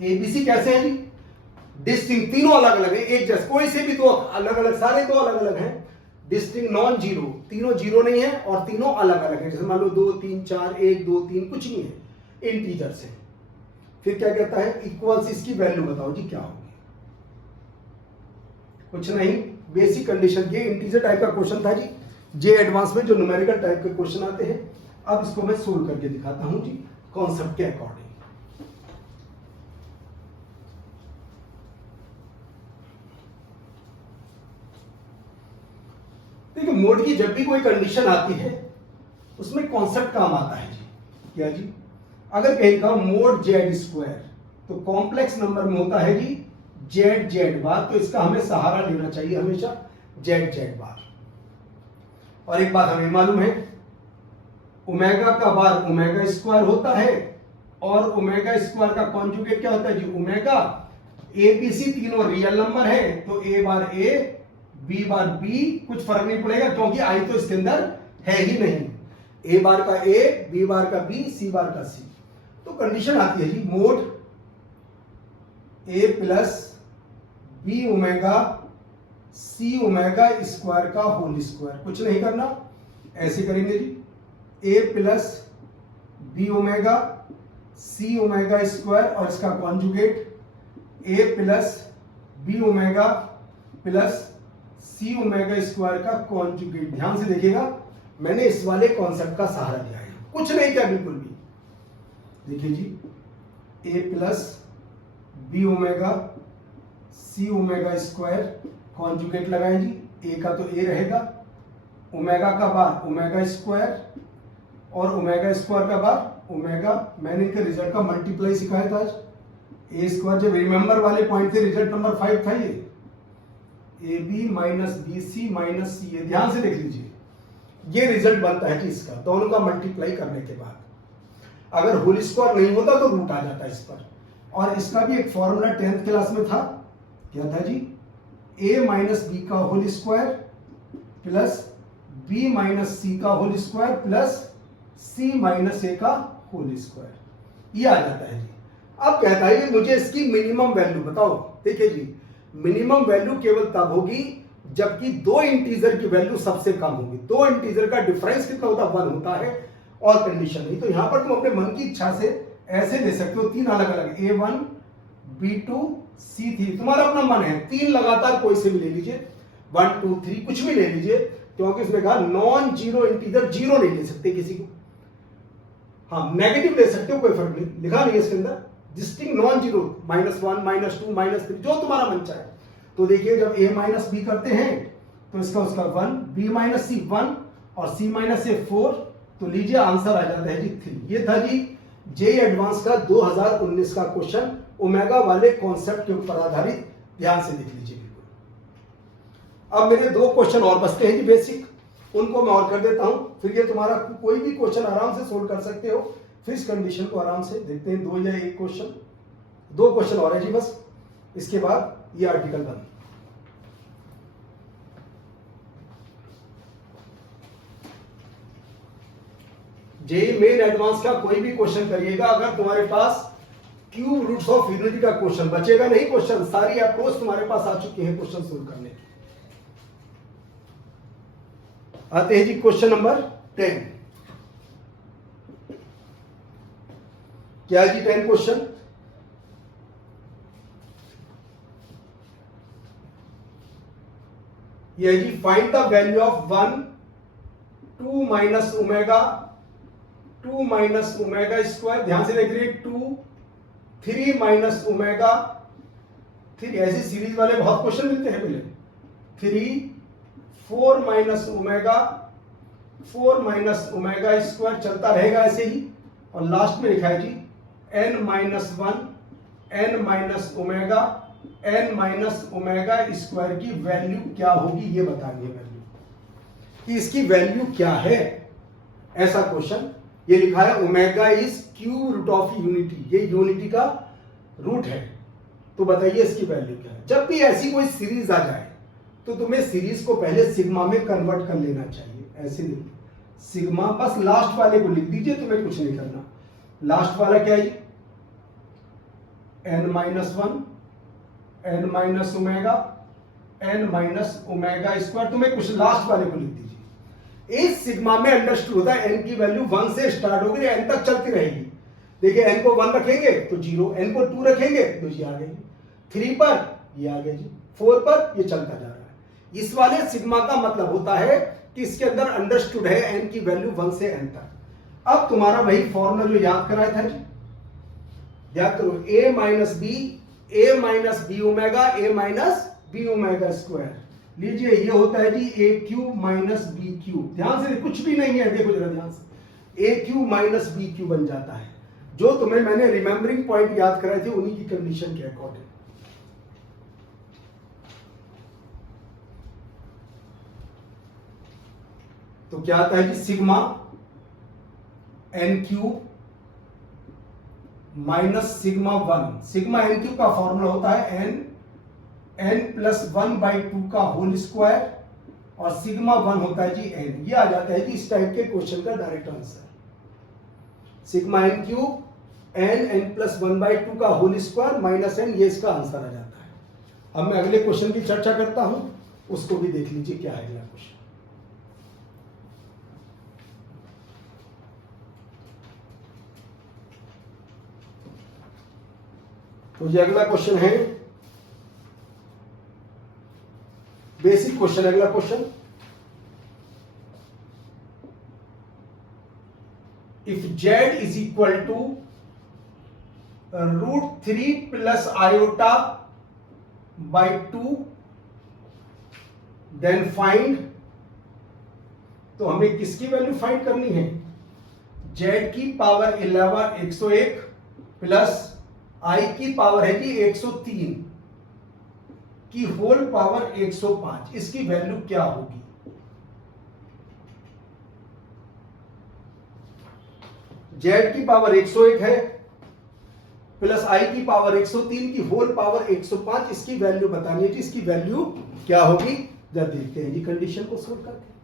A b c कैसे है जी? डिस्टिंक्ट, तीनों अलग अलग है, एक जैसे, कोई से भी दो अलग अलग, सारे दो अलग अलग हैं। डिस्टिंक्ट नॉन जीरो, तीनों जीरो नहीं है और तीनों अलग अलग है। जैसे मान लो 2 3 4, 1 2 3, कुछ नहीं है, इंटीजर्स है। फिर क्या कहता है? इक्वल्स, इसकी वैल्यू बताओ जी क्या होगी। कुछ नहीं, बेसिक कंडीशन की इंटीजर टाइप का क्वेश्चन था जी, जे एडवांस में जो न्यूमेरिकल टाइप के क्वेश्चन आते हैं। अब इसको मैं सोल्व करके दिखाता हूं जी कॉन्सेप्ट के अकॉर्डिंग। देखिए, मोड की जब भी कोई कंडीशन आती है उसमें कॉन्सेप्ट काम आता है जी। क्या जी? अगर कहीं का मोड जेड स्क्वायर, तो कॉम्प्लेक्स नंबर में होता है जी जेड जेड बार, तो इसका हमें सहारा लेना चाहिए हमेशा जेड जेड बार। और एक बात हमें मालूम है, ओमेगा का बार ओमेगा स्क्वायर होता है और ओमेगा स्क्वायर का कॉन्जुगेट क्या होता है जी? ओमेगा। एबीसी तीनों रियल नंबर है, तो ए बार ए, बी बार बी, कुछ फर्क नहीं पड़ेगा क्योंकि आई तो इसके अंदर है ही नहीं। ए बार का ए, बी बार का बी, सी बार का सी। तो कंडीशन आती है जी mod a plus B omega C omega square का होल स्क्वायर। कुछ नहीं करना, ऐसे करेंगे जी, ए प्लस बी ओमेगा सी ओमेगा स्क्वायर और इसका conjugate a plus B omega plus C omega square का कॉन्जुगेट। ध्यान से देखिएगा, मैंने इस वाले कॉन्सेप्ट का सहारा लिया है, कुछ नहीं किया बिल्कुल भी। देखिए जी, ए प्लस बी ओमेगा सी ओमेगा स्क्वायर कॉन्जुगेट लगाएं जी। ए का तो ए रहेगा, ओमेगा का बार ओमेगा स्क्वायर और ओमेगा स्क्वायर का बार ओमेगा। मैंने इनके रिजल्ट का मल्टीप्लाई सिखाया था आज, ए स्क्वायर। जब रिमेंबर वाले पॉइंट थे, रिजल्ट नंबर 5 था ये, a B minus B C minus c. ध्यान से देख लीजिए, ये रिजल्ट बनता है कि इसका दोनों का मल्टीप्लाई करने के बाद अगर होल स्क्वायर नहीं होता तो रूट आ जाता है इस पर। और इसका भी एक फॉर्मूला 10th क्लास में था, क्या था जी? a माइनस बी का whole square plus b minus c का whole square plus c minus a का होल स्क्वायर। ये आ जाता है जी। अब कहता है मुझे इसकी मिनिमम वैल्यू बताओ। देखिए जी, मिनिमम वैल्यू केवल तब होगी जबकि दो इंटीजर की वैल्यू सबसे कम होगी। दो इंटीजर का डिफरेंस कितना होता है? 1 होता है, और कंडीशन नहीं। तो यहां पर तुम अपने मन की इच्छा से ऐसे ले सकते हो, तीन अलग अलग, A1 B2 C3, तुम्हारा अपना मन है, तीन लगातार कोई से भी ले लीजिए, 1 2 3 कुछ भी ले लीजिए, क्योंकि उसमें कहा नॉन जीरो इंटीजर, जीरो नहीं ले सकते किसी को। हाँ, नेगेटिव ले सकते हो, कोई फर्क नहीं, लिखा नहीं है इसके अंदर। डिस्टिंक्ट नॉन जीरो, -1 -2 -3, जो तुम्हारा मन चाहे। तो देखिए, जब a माइनस बी करते हैं तो इसका उसका 1, b माइनस सी 1 और c माइनस से 4, तो लीजिए आंसर आ जाता है जी 3। ये था जी जे एडवांस का 2019 का क्वेश्चन, ओमेगा वाले कॉन्सेप्ट के ऊपर आधारित। ध्यान से देख लीजिए बिल्कुल। अब मेरे दो क्वेश्चन और बचते हैं जी बेसिक, उनको मैं और कर देता हूं, फिर ये तुम्हारा कोई भी क्वेश्चन आराम से सोल्व कर सकते हो। फिर इस कंडीशन को आराम से देखते हैं, 2 या 1 क्वेश्चन, 2 क्वेश्चन और है जी बस, इसके बाद ये आर्टिकल बंद। जेई मेन एडवांस का कोई भी क्वेश्चन करिएगा, अगर तुम्हारे पास क्यूब रूट्स ऑफ यूनिटी का क्वेश्चन बचेगा नहीं, क्वेश्चन सारी अप्रोच तुम्हारे पास आ चुकी है क्वेश्चन सोल्व करने की। आते हैं जी क्वेश्चन नंबर 10। क्या है जी 10 क्वेश्चन? ये है जी, find the value of 1 2 minus omega 2 minus omega square. ध्यान से देख रही है, 2 3 माइनस ओमेगा 3, ऐसी सीरीज वाले बहुत क्वेश्चन मिलते हैं पहले। 3 4 minus omega 4 minus omega square, चलता रहेगा ऐसे ही। और लास्ट में लिखा है जी n minus 1 n minus omega n minus omega square की वैल्यू क्या होगी, ये बताइए वैल्यू कि इसकी वैल्यू क्या है। ऐसा क्वेश्चन ये लिखा है, omega is cube root of unity, ये यूनिटी का रूट है, तो बताइए इसकी वैल्यू क्या है। जब भी ऐसी कोई सीरीज आ जाए तो तुम्हें सीरीज को पहले सिग्मा में कन्वर्ट कर लेना चाहिए। ऐसे नहीं, सिग्मा बस लास्ट वाले को लिख दीजिए, तुम्हें कुछ नहीं करना। लास्ट वाला क्या है? n minus one n minus omega n minus omega square, तुम्हें कुछ लास्ट वाले को लिख दीजिए। इस सिग्मा में अंडरस्टूड होता है n की वैल्यू 1 से स्टार्ट होगी, n तक चलती रहेगी। देखिए n को 1 रखेंगे तो 0, n को 2 रखेंगे तो ये आ गई, 3 पर ये आ गया जी, 4 पर ये चलता जा रहा है। इस वाले सिग्मा का मतलब होता है कि इसके अंदर अंडरस्टूड है n की वैल्यू 1 से n तक। अब तुम्हारा वही फॉर्मूला जो याद कराया था जी, याद करो, a minus B omega a minus B omega square. लीजिए ये होता है जी a cube minus B cube. ध्यान से, कुछ भी नहीं है, देखो जरा ध्यान से, a cube minus B cube बन जाता है। जो तुम्हें मैंने रिमेंबरिंग पॉइंट याद कराए थे उन्हीं की कंडीशन के अकॉर्डिंग। तो क्या आता है जी, sigma n cube minus sigma one. Sigma n cube का फॉर्मूला होता है एन प्लस 1/2 का होल स्क्वायर, और सिग्मा वन होता है जी एन। ये आ जाता है जी इस टाइप के क्वेश्चन का direct answer. Sigma n cube n plus 1/2 का होल स्क्वायर माइनस एन, ये इसका आंसर आ जाता है। अब मैं अगले क्वेश्चन की चर्चा करता हूं, उसको भी देख लीजिए क्या है अगला क्वेश्चन। तो ये अगला क्वेश्चन है, बेसिक क्वेश्चन। अगला question, if z is equal to √3 plus iota by 2 then find. तो हमें किसकी वैल्यू फाइंड करनी है? z की पावर 11 101 प्लस i की पावर है जी 103 की होल पावर 105, इसकी वैल्यू क्या होगी? z की पावर 101 है प्लस i की पावर 103 की होल पावर 105, इसकी वैल्यू बतानी है जी। इसकी वैल्यू क्या होगी? जरा देखते हैं जी कंडीशन को सोल्व करके।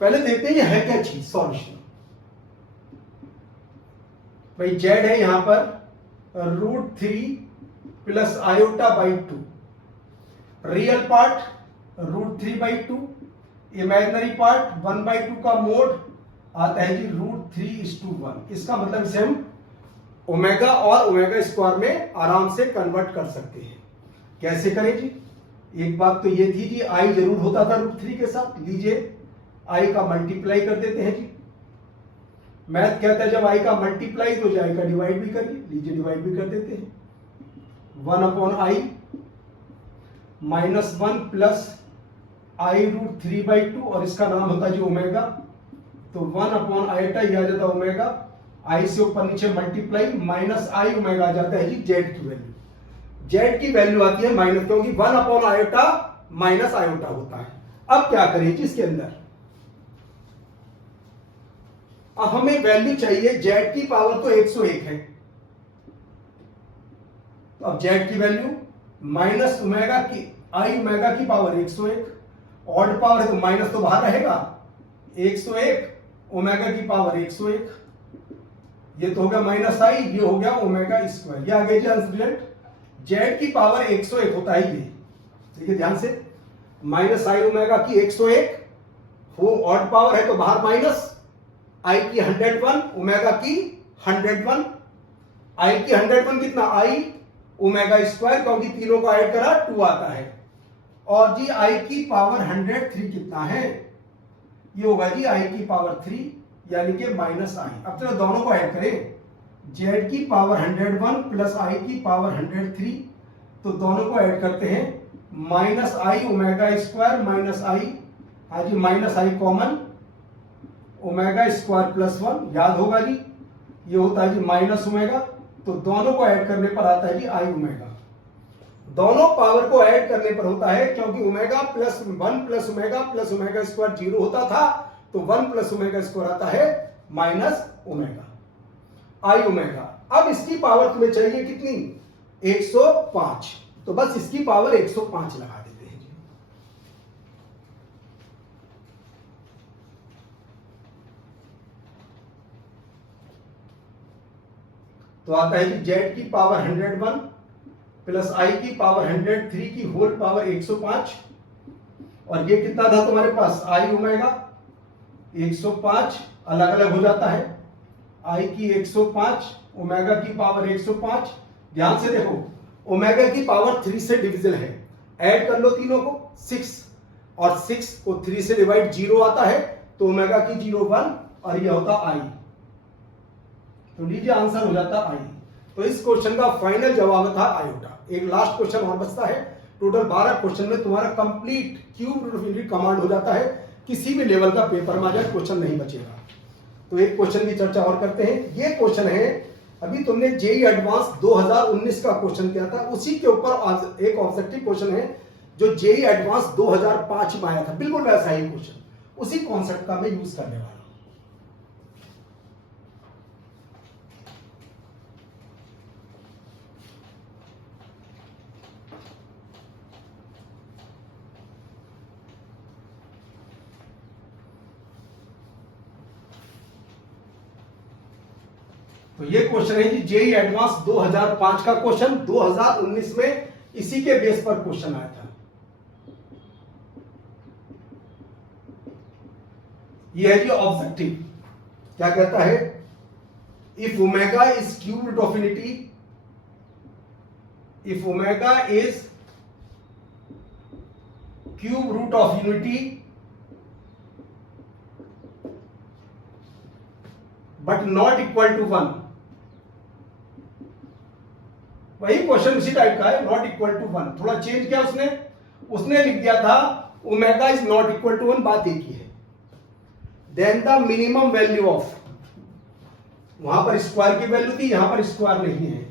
पहले देखते हैं ये है क्या चीज। सॉल्यूशन भाई, z है यहां पर √3 plus iota by 2, real part √3/2, imaginary part 1/2 का मोड आता है जी √3:1। इसका मतलब इसे हम ओमेगा और ओमेगा स्क्वायर में आराम से कन्वर्ट कर सकते हैं। कैसे करें जी? एक बात तो ये थी जी, i जरूर होता था √3 के साथ। लीजिए i का मल्टीप्लाई कर देते हैं जी। मैथ कहता है जब i का मल्टीप्लाई तो i का डिवाइड भी करिए। लीजिए डिवाइड भी कर देते हैं। 1/i माइनस 1 प्लस i √3/2, और इसका नाम होता है जी ओमेगा। तो 1/i ये आ जाता है ओमेगा, i से ऊपर नीचे मल्टीप्लाई, माइनस i ओमेगा आ जाता है जी z की वैल्यू। z की वैल्यू आती है माइनस, क्योंकि 1/i माइनस आयोटा होता है। अब क्या करें जी इसके अंदर? अब हमें वैल्यू चाहिए, z की पावर तो 101 है, तो अब z की वैल्यू माइनस ओमेगा की i ओमेगा की पावर 101, ऑड पावर है तो माइनस तो बाहर रहेगा, 101 ओमेगा की पावर 101, ये तो हो गया माइनस i, ये हो गया ओमेगा स्क्वायर। ये आगे जी आंसर रिजल्ट, z की पावर 101 होता है ये। देखिए ध्यान से, माइनस i ओमेगा की 101 हो, ऑड पावर है तो बाहर माइनस, i की 101 ओमेगा की 101, i की 101 कितना, i ओमेगा स्क्वायर, क्योंकि तीनों को ऐड करा 2 आता है, और जी i की पावर 103 कितना है? ये होगा जी i की पावर 3, यानी कि माइनस i। अब चलो दोनों को ऐड करें, z की पावर 101 प्लस i की पावर 103, तो दोनों को ऐड करते हैं, minus i omega square minus i, हाँ जी minus i common, omega square plus 1 याद होगा जी, ये होता है जी माइनस ओमेगा, तो दोनों को ऐड करने पर आता है जी i ओमेगा। दोनों पावर को ऐड करने पर होता है, क्योंकि omega plus 1 plus omega plus omega square 0 होता था, तो 1 प्लस ओमेगा स्क्वायर आता है माइनस ओमेगा आई ओमेगा। अब इसकी पावर तुम्हें चाहिए कितनी? 105, तो बस इसकी पावर 105 लगा देते हैं जी। तो आता है जी जेड की पावर 101 प्लस आई की पावर 103 की होल पावर 105, और ये कितना था तुम्हारे पास? आई ओमेगा 105 अलग अलग हो जाता है, आई की 105 ओमेगा की पावर 105। ध्यान से देखो, ओमेगा की पावर 3 से डिविजन है, ऐड कर लो तीनों को 6, और 6 को 3 से डिवाइड 0 आता है, तो ओमेगा की 0 1, और यह होता आई। तो लीजिए आंसर हो जाता आई। तो इस क्वेश्चन का फाइनल जवाब था आयोटा। एक लास्ट क्वेश्चन और बचता है। टोटल 12 क्वेश्चन में तुम्हारा complete cube root of unity command हो जाता है, किसी भी लेवल का पेपर में आ जाए क्वेश्चन नहीं बचेगा। तो एक क्वेश्चन की चर्चा और करते हैं। ये क्वेश्चन है, अभी तुमने जेई एडवांस 2019 का क्वेश्चन किया था, उसी के ऊपर एक ऑब्जेक्टिव क्वेश्चन है जो जेई एडवांस 2005 में आया था, बिल्कुल वैसा ही क्वेश्चन, उसी कॉन्सेप्ट का मैं यूज करने वाला हूं। तो ये क्वेश्चन है जी जेई एडवांस 2005 का क्वेश्चन, 2019 में इसी के बेस पर क्वेश्चन आया था। ये है जी ऑब्जेक्टिव, क्या कहता है? If omega is cube root of unity, if omega is cube root of unity but not equal to 1, वही क्वेश्चन इसी टाइप का है, नॉट इक्वल टू 1। थोड़ा चेंज किया उसने लिख दिया था omega is not equal to 1, बात एक ही है। Then the minimum value of, वहां पर स्क्वायर की वैल्यू थी, यहां पर स्क्वायर नहीं है।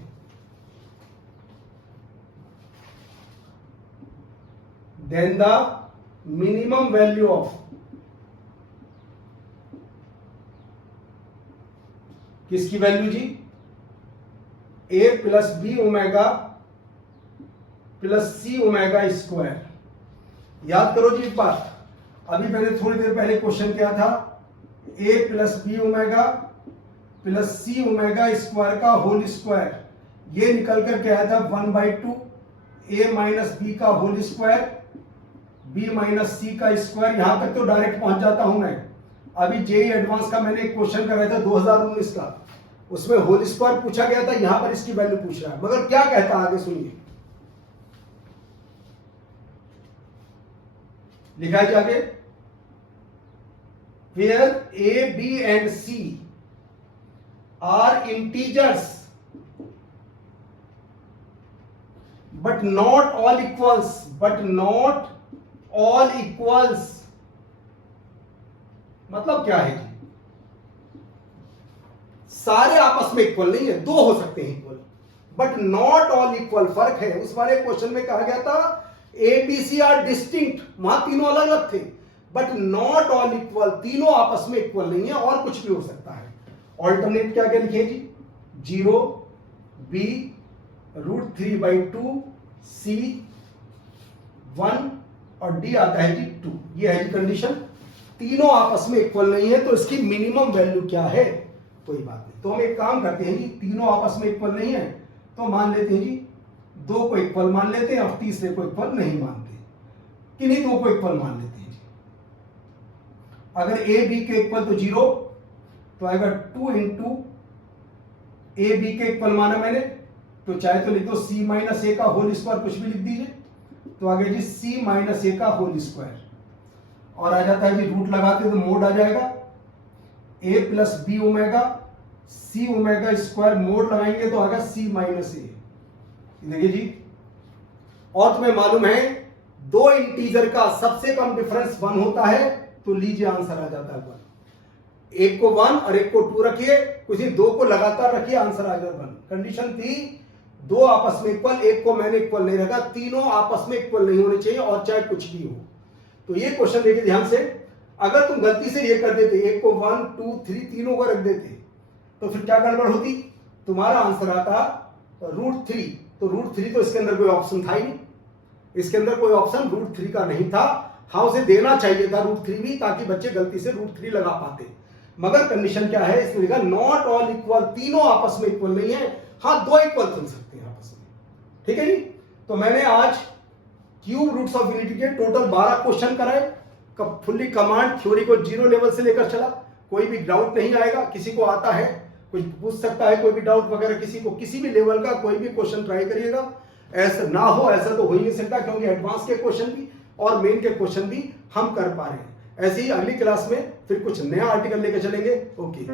Then the minimum value of, किसकी वैल्यू जी? ए प्लस बी ओमेगा प्लस सी ओमेगा स्क्वायर। याद करो जी एक बात, अभी मैंने थोड़ी देर पहले क्वेश्चन किया था, ए प्लस बी ओमेगा प्लस सी ओमेगा स्क्वायर का होल स्क्वायर, ये निकल कर के आया था 1/2 ए माइनस बी का whole square, B minus c का स्क्वायर। यहां तक तो डायरेक्ट पहुंच जाता हूं मैं। अभी जेई एडवांस का मैंने एक क्वेश्चन कराया था 2019 का, उसमें होल स्क्वायर पूछा गया था, यहां पर इसकी वैल्यू पूछ रहा है, मगर क्या कहता है आगे सुनिए। लिखा है आगे, where a b and c are integers but not all equals, but not all equals मतलब क्या है? सारे आपस में इक्वल नहीं है, दो हो सकते हैं equal, but not all equal, फर्क है। उस वाले क्वेश्चन में कहा गया था A B C are distinct, वहां तीनों अलग अलग थे, बट नॉट ऑल इक्वल, तीनों आपस में इक्वल नहीं है, और कुछ भी हो सकता है। ऑल्टरनेट क्या क्या लिखिए जी? 0 बी √3/2 सी 1 और डी आता है जी 2। ये है जी कंडीशन, तीनों आपस में इक्वल नहीं है, तो इसकी मिनिमम वैल्यू क्या है? कोई बात नहीं। तो हम एक काम करते हैं जी, तीनों आपस में इक्वल नहीं है तो मान लेते हैं जी 2 को इक्वल मान लेते हैं, और तीसरे को इक्वल नहीं मानते, किन्हीं 2 को इक्वल मान लेते हैं जी। अगर ए बी के इक्वल तो 0, तो आएगा 2 इंटू ए बी के इक्वल माना मैंने, तो चाहे तो लिख दो सी माइनस ए का होल स्क्वायर, कुछ भी लिख दीजिए, तो आगे जी सी माइनस ए का होल स्क्वायर, और आ जाता है जी रूट लगाते तो मोड आ जाएगा ए प्लस बी ओमेगा सी ओमेगा स्क्वायर, मोड लगाएंगे तो आएगा सी माइनस ए। देखिए जी, और तुम्हें मालूम है दो इंटीजर का सबसे कम डिफरेंस 1 होता है, तो लीजिए आंसर आ जाता है 1। एक को 1 और एक को 2 रखिए, किसी 2 को लगातार रखिए, आंसर आ जाएगा 1। कंडीशन थी दो आपस में इक्वल, एक को मैंने इक्वल नहीं रखा, तीनों आपस में इक्वल नहीं होने चाहिए और चाहे कुछ भी हो। तो ये क्वेश्चन देखिए ध्यान से, अगर तुम गलती से ये कर देते, एक को 1 2 3 तीनों को रख देते, तो फिर क्या गड़बड़ होती, तुम्हारा आंसर आता √3। तो √3 तो इसके अंदर कोई ऑप्शन था ही नहीं, इसके अंदर कोई ऑप्शन √3 का नहीं था। हाँ, उसे देना चाहिए था √3 भी, ताकि बच्चे गलती से √3 लगा पाते, मगर कंडीशन क्या है इसमें लिखा नॉट ऑल इक्वल, तीनों आपस में इक्वल नहीं है। हाँ, दो इक्वल चल सकते हैं आपस में, ठीक है जी। तो मैंने आज क्यूब रूट्स ऑफ यूनिटी के टोटल 12 क्वेश्चन कराए, फुल्ली कमांड थ्योरी को 0 लेवल से लेकर चला, कोई भी डाउट नहीं आएगा। किसी को आता है कुछ पूछ सकता है, कोई भी डाउट वगैरह, किसी को किसी भी लेवल का कोई भी क्वेश्चन ट्राई करिएगा। ऐसा ना हो, ऐसा तो हो ही नहीं सकता, क्योंकि एडवांस के क्वेश्चन भी और मेन के क्वेश्चन भी हम कर पा रहे हैं। ऐसे ही अगली क्लास में फिर कुछ नया आर्टिकल लेकर चलेंगे। ओके।